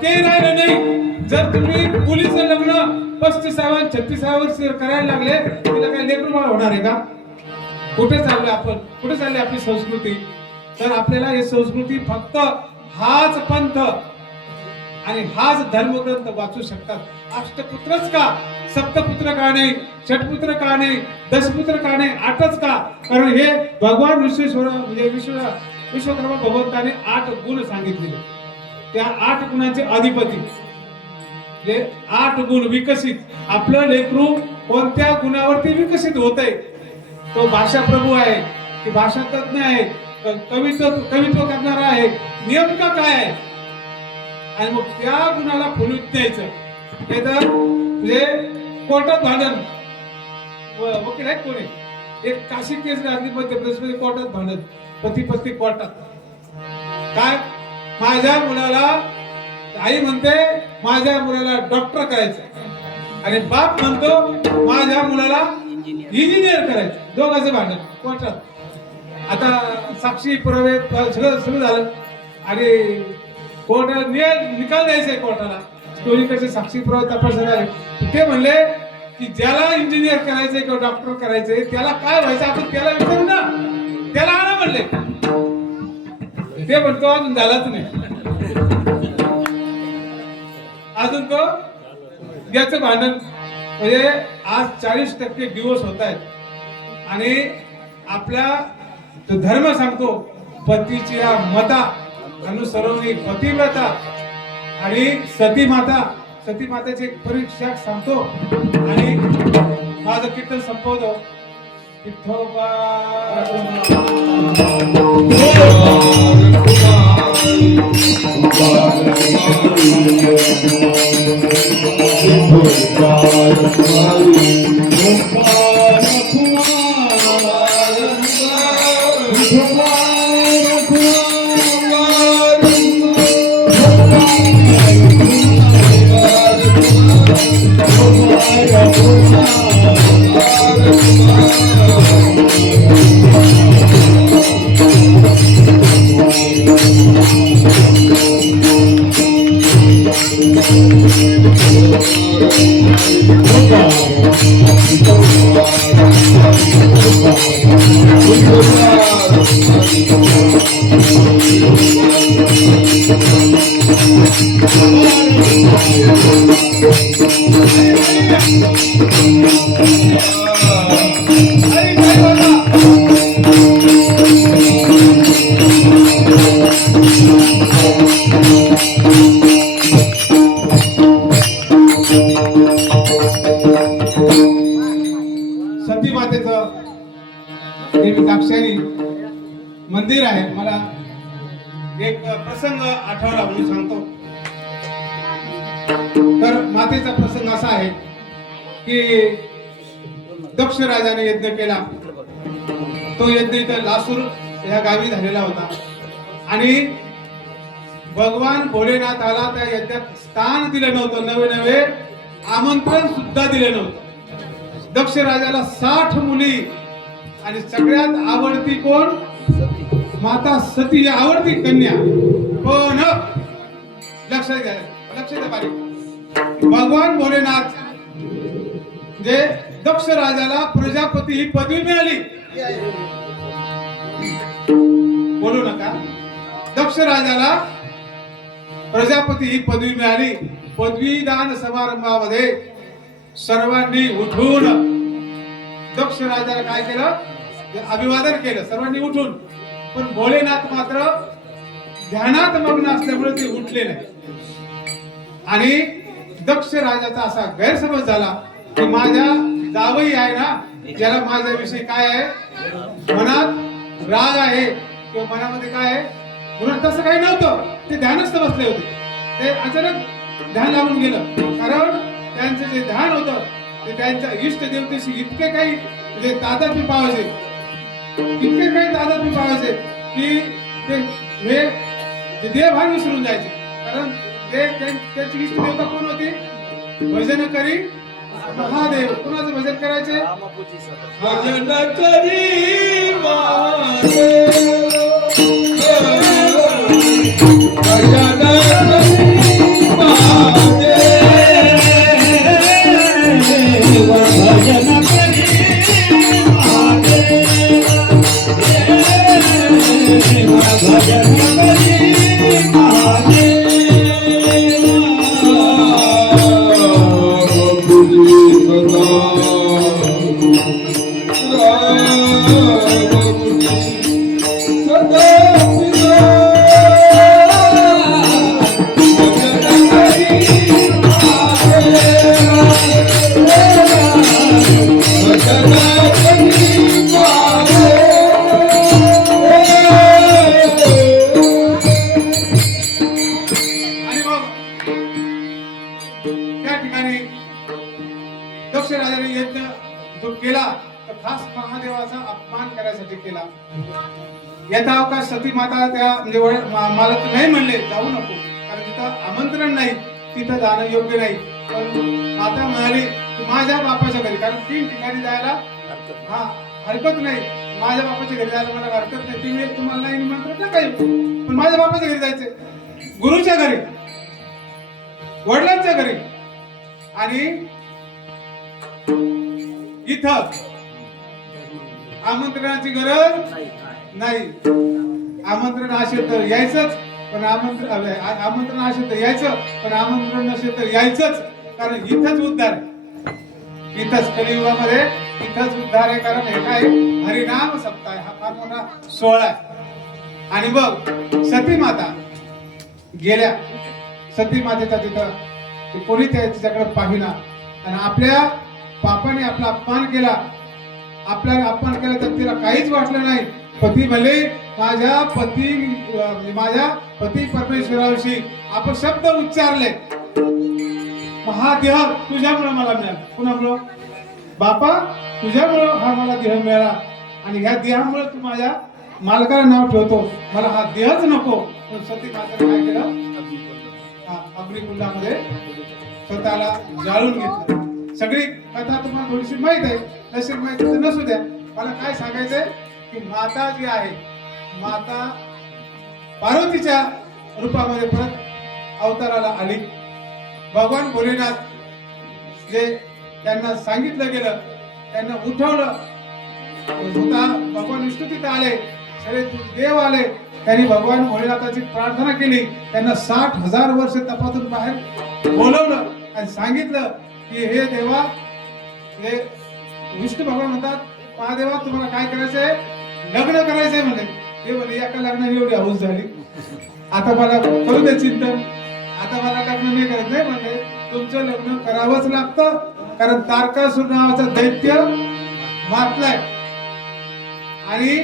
ते राहिलं नाही. जर तुम्ही मुलीचं लग्न 35 36 वर्ष करायला लागले, तिला काय लेकरू बाळ होणार आहे का? कुठे चाललोय आपण, कुठे चालली आपली संस्कृती? तर आपल्याला ही संस्कृती फक्त हाच पंथ आणि हाच धर्मग्रंथ वाचू शकतात. अष्टपुत्रच का, सप्तपुत्र का नाही, षटपुत्र का नाही, दशपुत्र का नाही, 8च का? कारण हे भगवान विश्वेश्वर म्हणजे विश्वकर्मा भगवंताने 8 गुण सांगितलेले. त्या 8 गुणांचे अधिपती जे 8 गुण विकसित. आपलं लेकरू कोणत्या गुणावरती विकसित होतंय? तो भाषा प्रभू आहे की भाषा तज्ञ आहे, कवित्व करणारा आहे, नेमका काय आहे? आणि मग त्या गुणाला फुलून द्यायचं. हे तर म्हणजे कोर्टात भांडण, वकील आहेत कोणी, एक काशी केस लागली मध्य प्रदेशमध्ये, कोर्टात भांडण, पती पत्नी कोर्टात. काय, माझ्या मुलाला, आई म्हणते माझ्या मुलाला डॉक्टर करायचं आणि बाप म्हणतो माझ्या मुलाला इंजिनियर करायचं. दोघांचं भांडण कोर्टात. आता साक्षी पुरावे सगळं सुरू झालं आणि कोर्टाला निकाल द्यायचंय. कोर्टाला दोन्हीकडचे साक्षी पुरावे तपासले झाले. ते म्हणले की ज्याला इंजिनियर करायचंय किंवा डॉक्टर करायचंय त्याला काय व्हायचं आपण त्याला विचारू ना, त्याला आणा म्हणले. ते म्हणतो अजून झालाच नाही, अजून तो याचं भांडण. म्हणजे आज 40% डिवोर्स होत आहेत. आणि आपला तो धर्म सांगतो पतीची या मता अनुसरवणी पतिव्रता आणि सतीमाता. सतीमातेची परीक्षा सांगतो आणि माझं कीर्तन संपवतो. विठोबा सतीमातेचं देवी दाक्षायणी मंदिर आहे. मला एक प्रसंग आठवला म्हणून सांगतो. तर मातेचा प्रसंग असा आहे की दक्ष राजाने यज्ञ केला. तो यज्ञ इथं लासूर या गावी झालेला होता आणि भगवान भोलेनाथाला त्या यज्ञात स्थान दिलं नव्हतं. नवे आमंत्रण सुद्धा दिलं नव्हतं. दक्ष राजाला 60 मुली आणि सगळ्यात आवडती कोण? माता सती, आवडती कन्या. पण लक्षात घ्या, लक्ष द्या बारीक. भगवान भोलेनाथ जे दक्ष राजाला प्रजापती ही पदवी मिळाली. बोलू नका. दक्ष राजाला प्रजापती ही पदवी मिळाली. पदवीदान समारंभामध्ये सर्वांनी उठून दक्ष राजाला काय केलं, अभिवादन केलं सर्वांनी उठून. पण भोलेनाथ मात्र ध्यानात मग्न असल्यामुळे ते उठले नाही. आणि दक्ष राजाचा असा गैरसमज झाला की माझ्या जावई आहे ना, ज्याला माझ्याविषयी काय आहे, मनात राग आहे किंवा मनामध्ये काय आहे, म्हणून तसं काही नव्हतं. ते ध्यानस्थ बसले होते. ते अचानक ध्यान लागून गेलं. कारण त्यांचं जे ध्यान होतं ते त्यांच्या इष्ट देवतेशी इतके काही म्हणजे तादात्म्य पावायचे, इतके काही तादात्म्य पावायचे की ते हे देवभान विसरून जायचे. कारण ते त्यांची इष्ट देवता कोण होती, भजन करी महादेव. कुणाचं भजन करायचे, रामापूजी सदा. भजन करी महादेव, भजन करी महादेव, भजन करी महादेव, भजन करी महादेव. आणि मग त्या ठिकाणी दक्ष राजाने यज्ञ जो केला तर खास महादेवाचा अपमान करायसाठी केला. येता अवकाश सती माता त्या म्हणजे मला तर नाही म्हणले जाऊ नको, कारण तिथं आमंत्रण नाही, तिथं जाणं योग्य नाही. पण माता म्हणाली की माझ्या बापाच्या घरी, कारण 3 ठिकाणी जायला हरकत नाही, माझ्या बापाच्या घरी जायला मला हरकत नाही. तुम्ही तुम्हाला नाही निमंत्रण नका येऊ, पण माझ्या बापाच्या घरी जायचे, गुरुच्या घरी, वडिलांच्या घरी. आणि इथं आमंत्रणाची गरज नाही. आमंत्रण असेल तर यायचंच, पण आमंत्रण असेल तर यायचं, पण आमंत्रण नसेल तर यायचंच. कारण इथंच उद्धार आहे, इथंच कलियुगामध्ये इथंच उद्धार आहे. कारण हे काय, हरिनाम सप्ताह हा फार मोठा सोहळा आहे. आणि बघ सती माता गेल्या, सती मातेचा तिथं कोणी तिच्याकडे पाहिना आणि आपल्या पापाने आपला अपमान केला. आपल्याला अपमान केला तर तिला काहीच वाटलं नाही. पती भले माझ्या पती परमेश्वराविषयी अपशब्द उच्चारले. हा देह तुझ्यामुळे मला मिळाला. कुणामुळं, बापा तुझ्यामुळं हा मला देह मिळाला आणि ह्या देहामुळे तू माझ्या मालकाला नाव ठेवतो, मला हा देहच नको. पण सती मातेने काय केलं, अग्निकुंडामध्ये स्वतःला जाळून घेतलं. सगळी कथा तुम्हाला थोडीशी माहित आहे, नसेल माहित तर नसू द्या. मला काय सांगायचंय की माता जी आहे, माता पार्वतीच्या रूपामध्ये परत अवताराला आली. भगवान भोलेनाथ जे त्यांना सांगितलं गेलं, त्यांना उठवलं. स्वतः भगवान विष्णू तिथे आले, सगळे देव आले. त्यांनी भगवान भोलेनाथाची प्रार्थना केली. त्यांना 60,000 वर्ष तपातून बाहेर बोलवलं आणि सांगितलं की हे देवा, हे विष्णू भगवान म्हणतात, महादेवा तुम्हाला काय करायचंय, लग्न करायचंय म्हणे. ते म्हणे एका लग्नाने एवढी हौस झाली, आता मला करू दे चिंतन, आता मला लग्न नाही करायचं. नाही म्हणे, तुमचं लग्न करावंच लागतं, कारण तारकासूर नावाचा दैत्य मारलाय आणि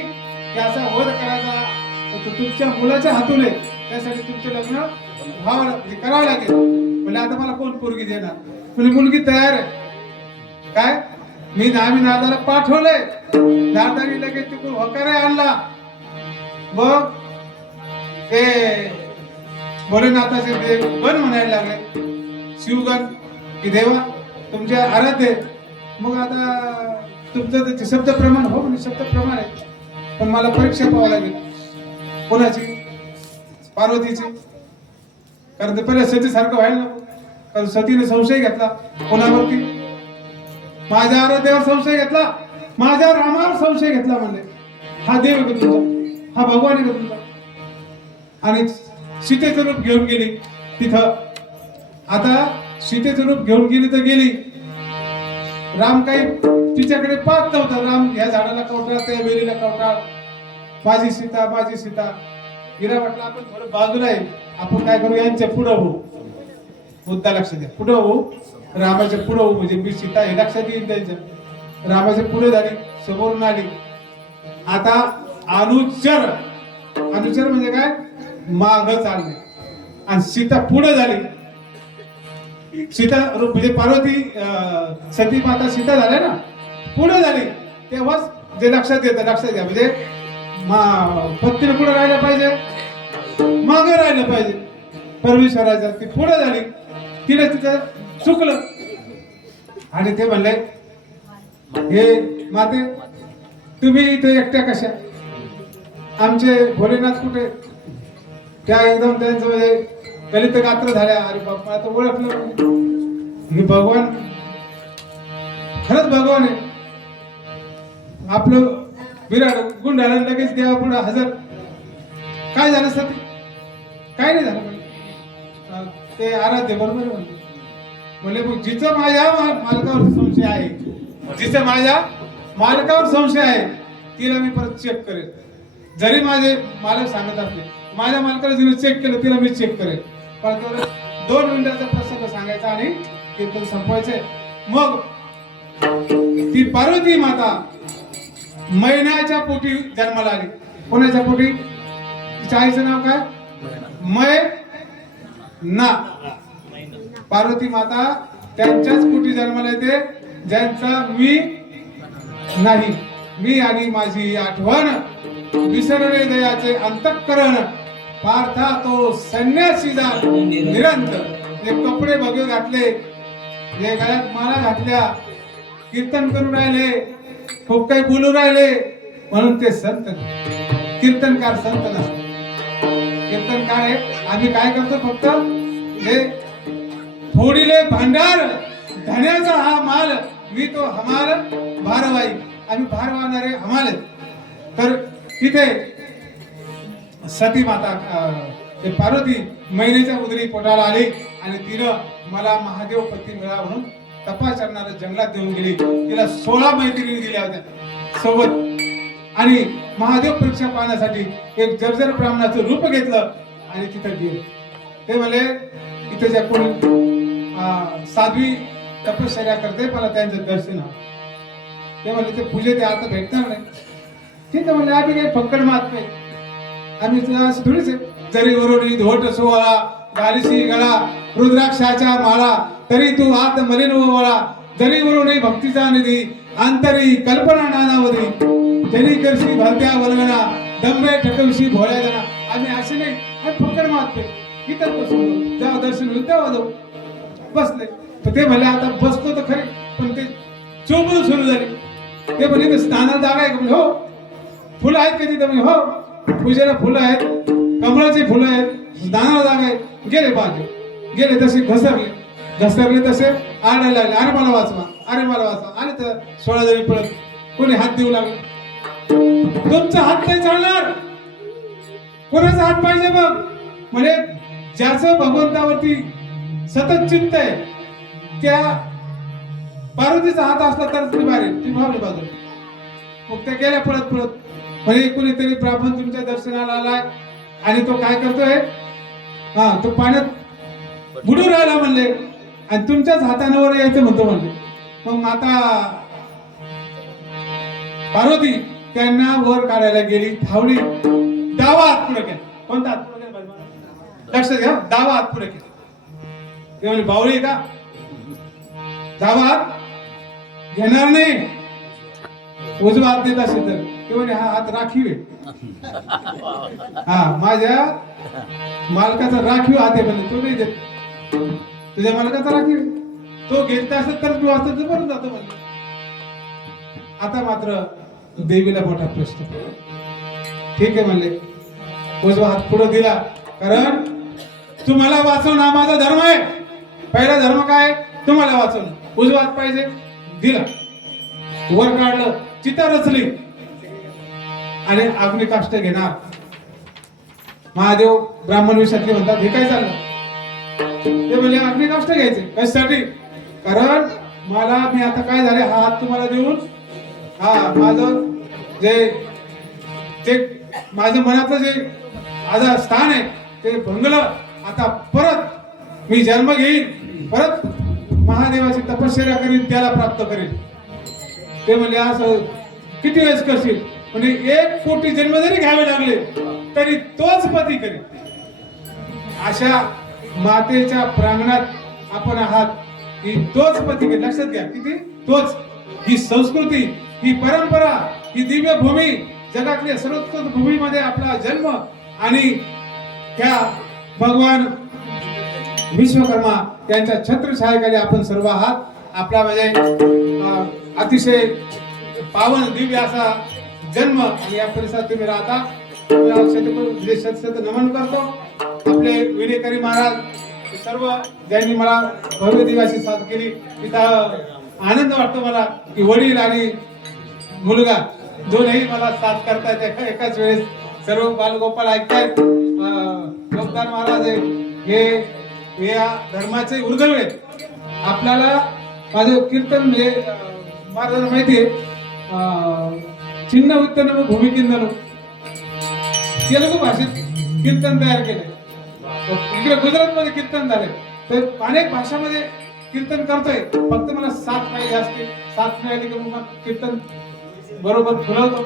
त्याचा वध करायचा तुमच्या मुलाच्या हातून आहे. त्यासाठी तुमचं लग्न करावं लागेल. म्हणजे आता मला कोण पोरगी देणार, तुझी मुलगी तयार आहे काय, आम्ही नारदाला पाठवलंय. नारदानी लगेच तिकडून होकारे आणला. मग ते भोलेनाथाचे देव गण म्हणायला लागले, शिवगण, की देवा तुमचे आराध्य. मग आता तुमचं ते शब्द प्रमाण, हो म्हणजे शब्द प्रमाण आहे, पण मला परीक्षा पाहावं लागेल. कोणाची, पार्वतीची. कारण ते पहिले सती सारखं व्हायला नको, कारण सतीने संशय घेतला कोणावरती, माझ्या आराध्यावर संशय घेतला, माझ्या रामावर संशय घेतला म्हणले. हा देव आहे का तुमचा? हा भगवान आहे का तुमचा? आणि सीतेचं रूप घेऊन गेली तिथं. आता सीतेचं रूप घेऊन गेली तर गेली, राम काही तिच्याकडे पाहत नव्हता. राम या झाडाला कवटाळ, त्या वेलीला कवटाळ, माझी सीता माझी सीता. हिरा म्हटलं आपण थोडं बाजूला आहे, आपण काय करू, यांच्या पुढं होऊ. मुद्दा लक्षात द्या, पुढं होऊ, रामाच्या पुढं होऊ, म्हणजे मी सीता हे लक्षात येईल त्यांच्या. रामाच्या पुढे झाली, समोरून आली. आता अनुचर, अनुचर म्हणजे काय, माग चालणे. आणि सीता पुढे झाली. सीता म्हणजे पार्वती सती माता सीता झाल्या ना, पुढे झाली. तेव्हाच जे लक्षात येतं, लक्षात घ्या, म्हणजे पत्नीने पुढे राहायला पाहिजे, मागे राहिलं पाहिजे परमेश्वराच्या. ती पुढे झाली, तिने तिथं चुकलं. आणि ते म्हणले, हे माते तुम्ही इथे एकट्या कशा, आमचे भोलेनाथ कुठे? त्या एकदम त्यांचं म्हणजे गलित गात्र झाल्या. अरे बाप्पा, आता ओळखलं हे भगवान, खरंच भगवान आहे. आपलं विराट गुंडाला लगेच देवा पुढे हजर. काय झालं सती? काय नाही झालं. ते आराध्य बरोबर म्हणले, म्हणजे मग जिचं माझ्या मालकावर संशय आहे, जिचं माझ्या मालकावर संशय आहे, तिला मी परत चेक करेल. जरी माझे मालक सांगत असले, माझ्या मालकाला जिने चेक केलं तिला मी चेक करेल. पण तेवढं 2 मिनिटाचा प्रसंग सांगायचा आणि कीर्तन संपवायचंय. मग ती पार्वती माता मैनाच्या पोटी जन्माला आली. कोणाच्या पोटी? तिच्या आईचं नाव काय? मैना. पार्वती माता त्यांच्याच पोटी जन्माला येते ज्यांचा मी नाही. मी आणि माझी आठवण विसरले दयाचे अंतःकरण, पार्था तो संन्यासी जा निरंतर. जे कपडे भगवे घातले, जे गळ्यात माला घातल्या, कीर्तन करून राहिले, खूप काही बोलू राहिले, म्हणून ते संत. कीर्तनकार संत नसतात. कीर्तनकार आहे आम्ही काय करतो, फक्त हे थोडीले भांडार धन्याचा हा माल, मी तो हमाल भारवाई. आम्ही भार वाहणारे हमाल. तर तिथे सती माता पार्वती मैनेच्या उदरी पोटाला आली आणि तिनं मला महादेव पती मिळा म्हणून तपासणाऱ्या जंगलात देऊन गेली. तिला 16 मैत्रिणी दिल्या होत्या सोबत. आणि महादेव परीक्षा पाहण्यासाठी एक जर्जर ब्राह्मणाचं रूप घेतलं आणि तिथं गेले. ते म्हणले, इथे ज्या कोणी साध्वी तपश्चर्या करते, मला त्यांचं दर्शन हवं. ते म्हणले, ते पूजे ते आता भेटणार नाही. ठीक आहे म्हणले, आम्ही काही फक्कड मात नाही, आम्ही असं थोडीच आहे. जरी वरोडी धोट सोहळा, गालिसी गळा, रुद्राक्षाच्या माळा, तरी तू आत मलिन वळा. जरी वरोडी भक्तीचा निधी, अंतरी कल्पना नानावधी. जरी करशी भरत्या वल्गना, दंबे ठकवशी भोळ्या जना. आम्ही असे नाही, आम्ही फक्कड मात नाही. इथं बसलो, जेव्हा दर्शन होईल तेव्हा जाऊ. बसले. तर ते म्हणले, आता बसतो तर खरे, पण ते चोबून सुरू झाली. ते म्हणजे स्नानाला जागा आहे का? म्हणजे हो. फुलं आहेत का तिथं? म्हणजे हो. पूजेला फुलं आहेत, कमळाची फुलं आहेत, स्नानाला जागा आहे. गेले बाजू, गेले तसे घसरले तसे आणायला लागले. अरे मला वाचवा, अरे मला वाचवा. आले तर 16 जणी पळत, कोणी हात देऊ लागले. तुमचा हात नाही चालणार, कोणाचा हात पाहिजे मग? म्हणजे ज्याचं भगवंतावरती सतत चित्त आहे, त्या पार्वतीचा हात असला तर ती बाहेर, ती भावली बाजू. मग त्या गेल्या पळत म्हणजे कुणीतरी ब्राह्मण तुमच्या दर्शनाला आलाय आणि तो काय करतोय, तो पाण्यात बुडून राहिला म्हणले, आणि तुमच्याच हातांवर यायचं म्हणतो म्हणले. मग माता पार्वती त्यांना वर काढायला गेली. धावली, डावा हात पुढे केला. कोणता हात पुढे केला? लक्षात घ्या, डावा हात पुढे केला. ते म्हणजे बावळी का? डावा हात घेणार नाही, उजवा हात देत असेल तर. ते म्हणजे हा हात राखीव आहे. हा, माझ्या मालकाचा राखीव हात आहे म्हणजे तो नाही देत. तुझ्या मालकाचा राखीव आहे, तो घेत असेल तर तू असं बरोबर जातो म्हणजे. आता मात्र देवीला मोठा प्रश्न. ठीक आहे म्हणले, उजवा हात पुढे दिला, कारण तुम्हाला वाचवणं हा माझा धर्म आहे. पहिला धर्म काय? तुम्हाला वाचवणं. उजवा हात पाहिजे, दिला. वर काढलं, चिता रचली आणि अग्निकाष्ट घेणार. महादेव ब्राह्मण वेशातले म्हणतात, हे काय चाललं? ते म्हणजे अग्निकाष्ट घ्यायचे कशासाठी? कारण मला मी आता काय झाले, हा हात तुम्हाला देऊन माझं जे माझं मनातलं जे माझं स्थान आहे ते भंगलं. आता परत मी जन्म घेईन, परत महादेवाची तपश्चर्या करीन, त्याला प्राप्त करीन. ते म्हणजे असं किती वेळेस करशील? म्हणजे 1 कोटी जन्म जरी घ्यावे लागले तरी तोच पती करीन. अशा मातेच्या प्रांगणात आपण आहात, ही तोच पती करीन. लक्षात घ्या, किती तोच. ही संस्कृती, ही परंपरा, ही दिव्य भूमी, जगातल्या सर्वोत्कृष्ट भूमीमध्ये आपला जन्म आणि त्या भगवान विश्वकर्मा त्यांच्या छत्रछायेखाली आपण सर्व आहात. आपला म्हणजे अतिशय पावन दिव्य असा जन्म आणि या परिसरात तुम्ही राहता. शत नमन करतो. आपले विनेकरी महाराज सर्व ज्यांनी मला भव्य दिव्याची साथ केली, तिथं आनंद वाटतो मला की वडील आणि मुलगा दोनही मला साथ करतायत एकाच वेळेस. सर्व बालगोपाल ऐकतायत. योगदान महाराज हे या धर्माचे उर्धव आहेत. आपल्याला माझं कीर्तन म्हणजे महाराजांना माहिती आहे, चिन्ह उत्तन भूमिकिंदन तेलुगू भाषेत कीर्तन तयार केले. इकडे गुजरात मध्ये कीर्तन झाले. तर अनेक भाषामध्ये कीर्तन करतोय. फक्त मला साथ पाहिजे असते. साथ मिळाली की मग कीर्तन बरोबर फुलवतो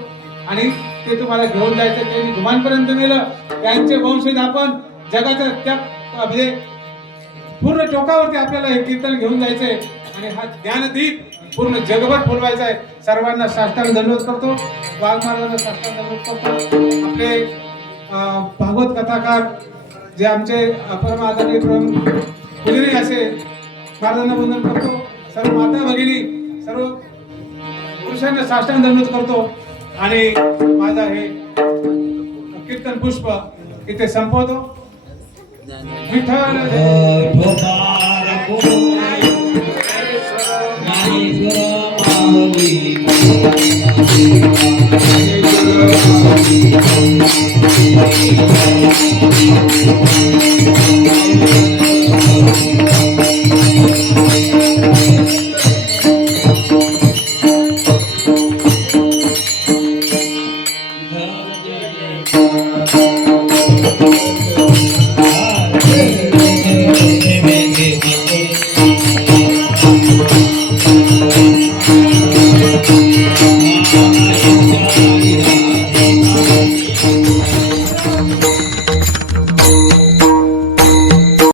आणि ते तुम्हाला घेऊन जायचं. त्यांनी घुमानपर्यंत नेलं. त्यांचे वंशज आपण जगाच्या त्या म्हणजे पूर्ण टोकावरती आपल्याला हे कीर्तन घेऊन जायचंय आणि हा ज्ञानदीप पूर्ण जगभर फुलवायचा आहे. सर्वांना साष्टांग दंडवत करतो. वाघ महाराजांना साष्टांग दंडवत करतो. आपले भागवत कथाकार जे आमचे परम आदरणीय पुजारी असे महाराजांना वंदन करतो. सर्व माता भगिनी, सर्व पुरुषांना साष्टांग दंडवत करतो आणि माझा हे कीर्तन पुष्प इथे संपवतो. विठ्ठल ज्ञानेश्वर माऊली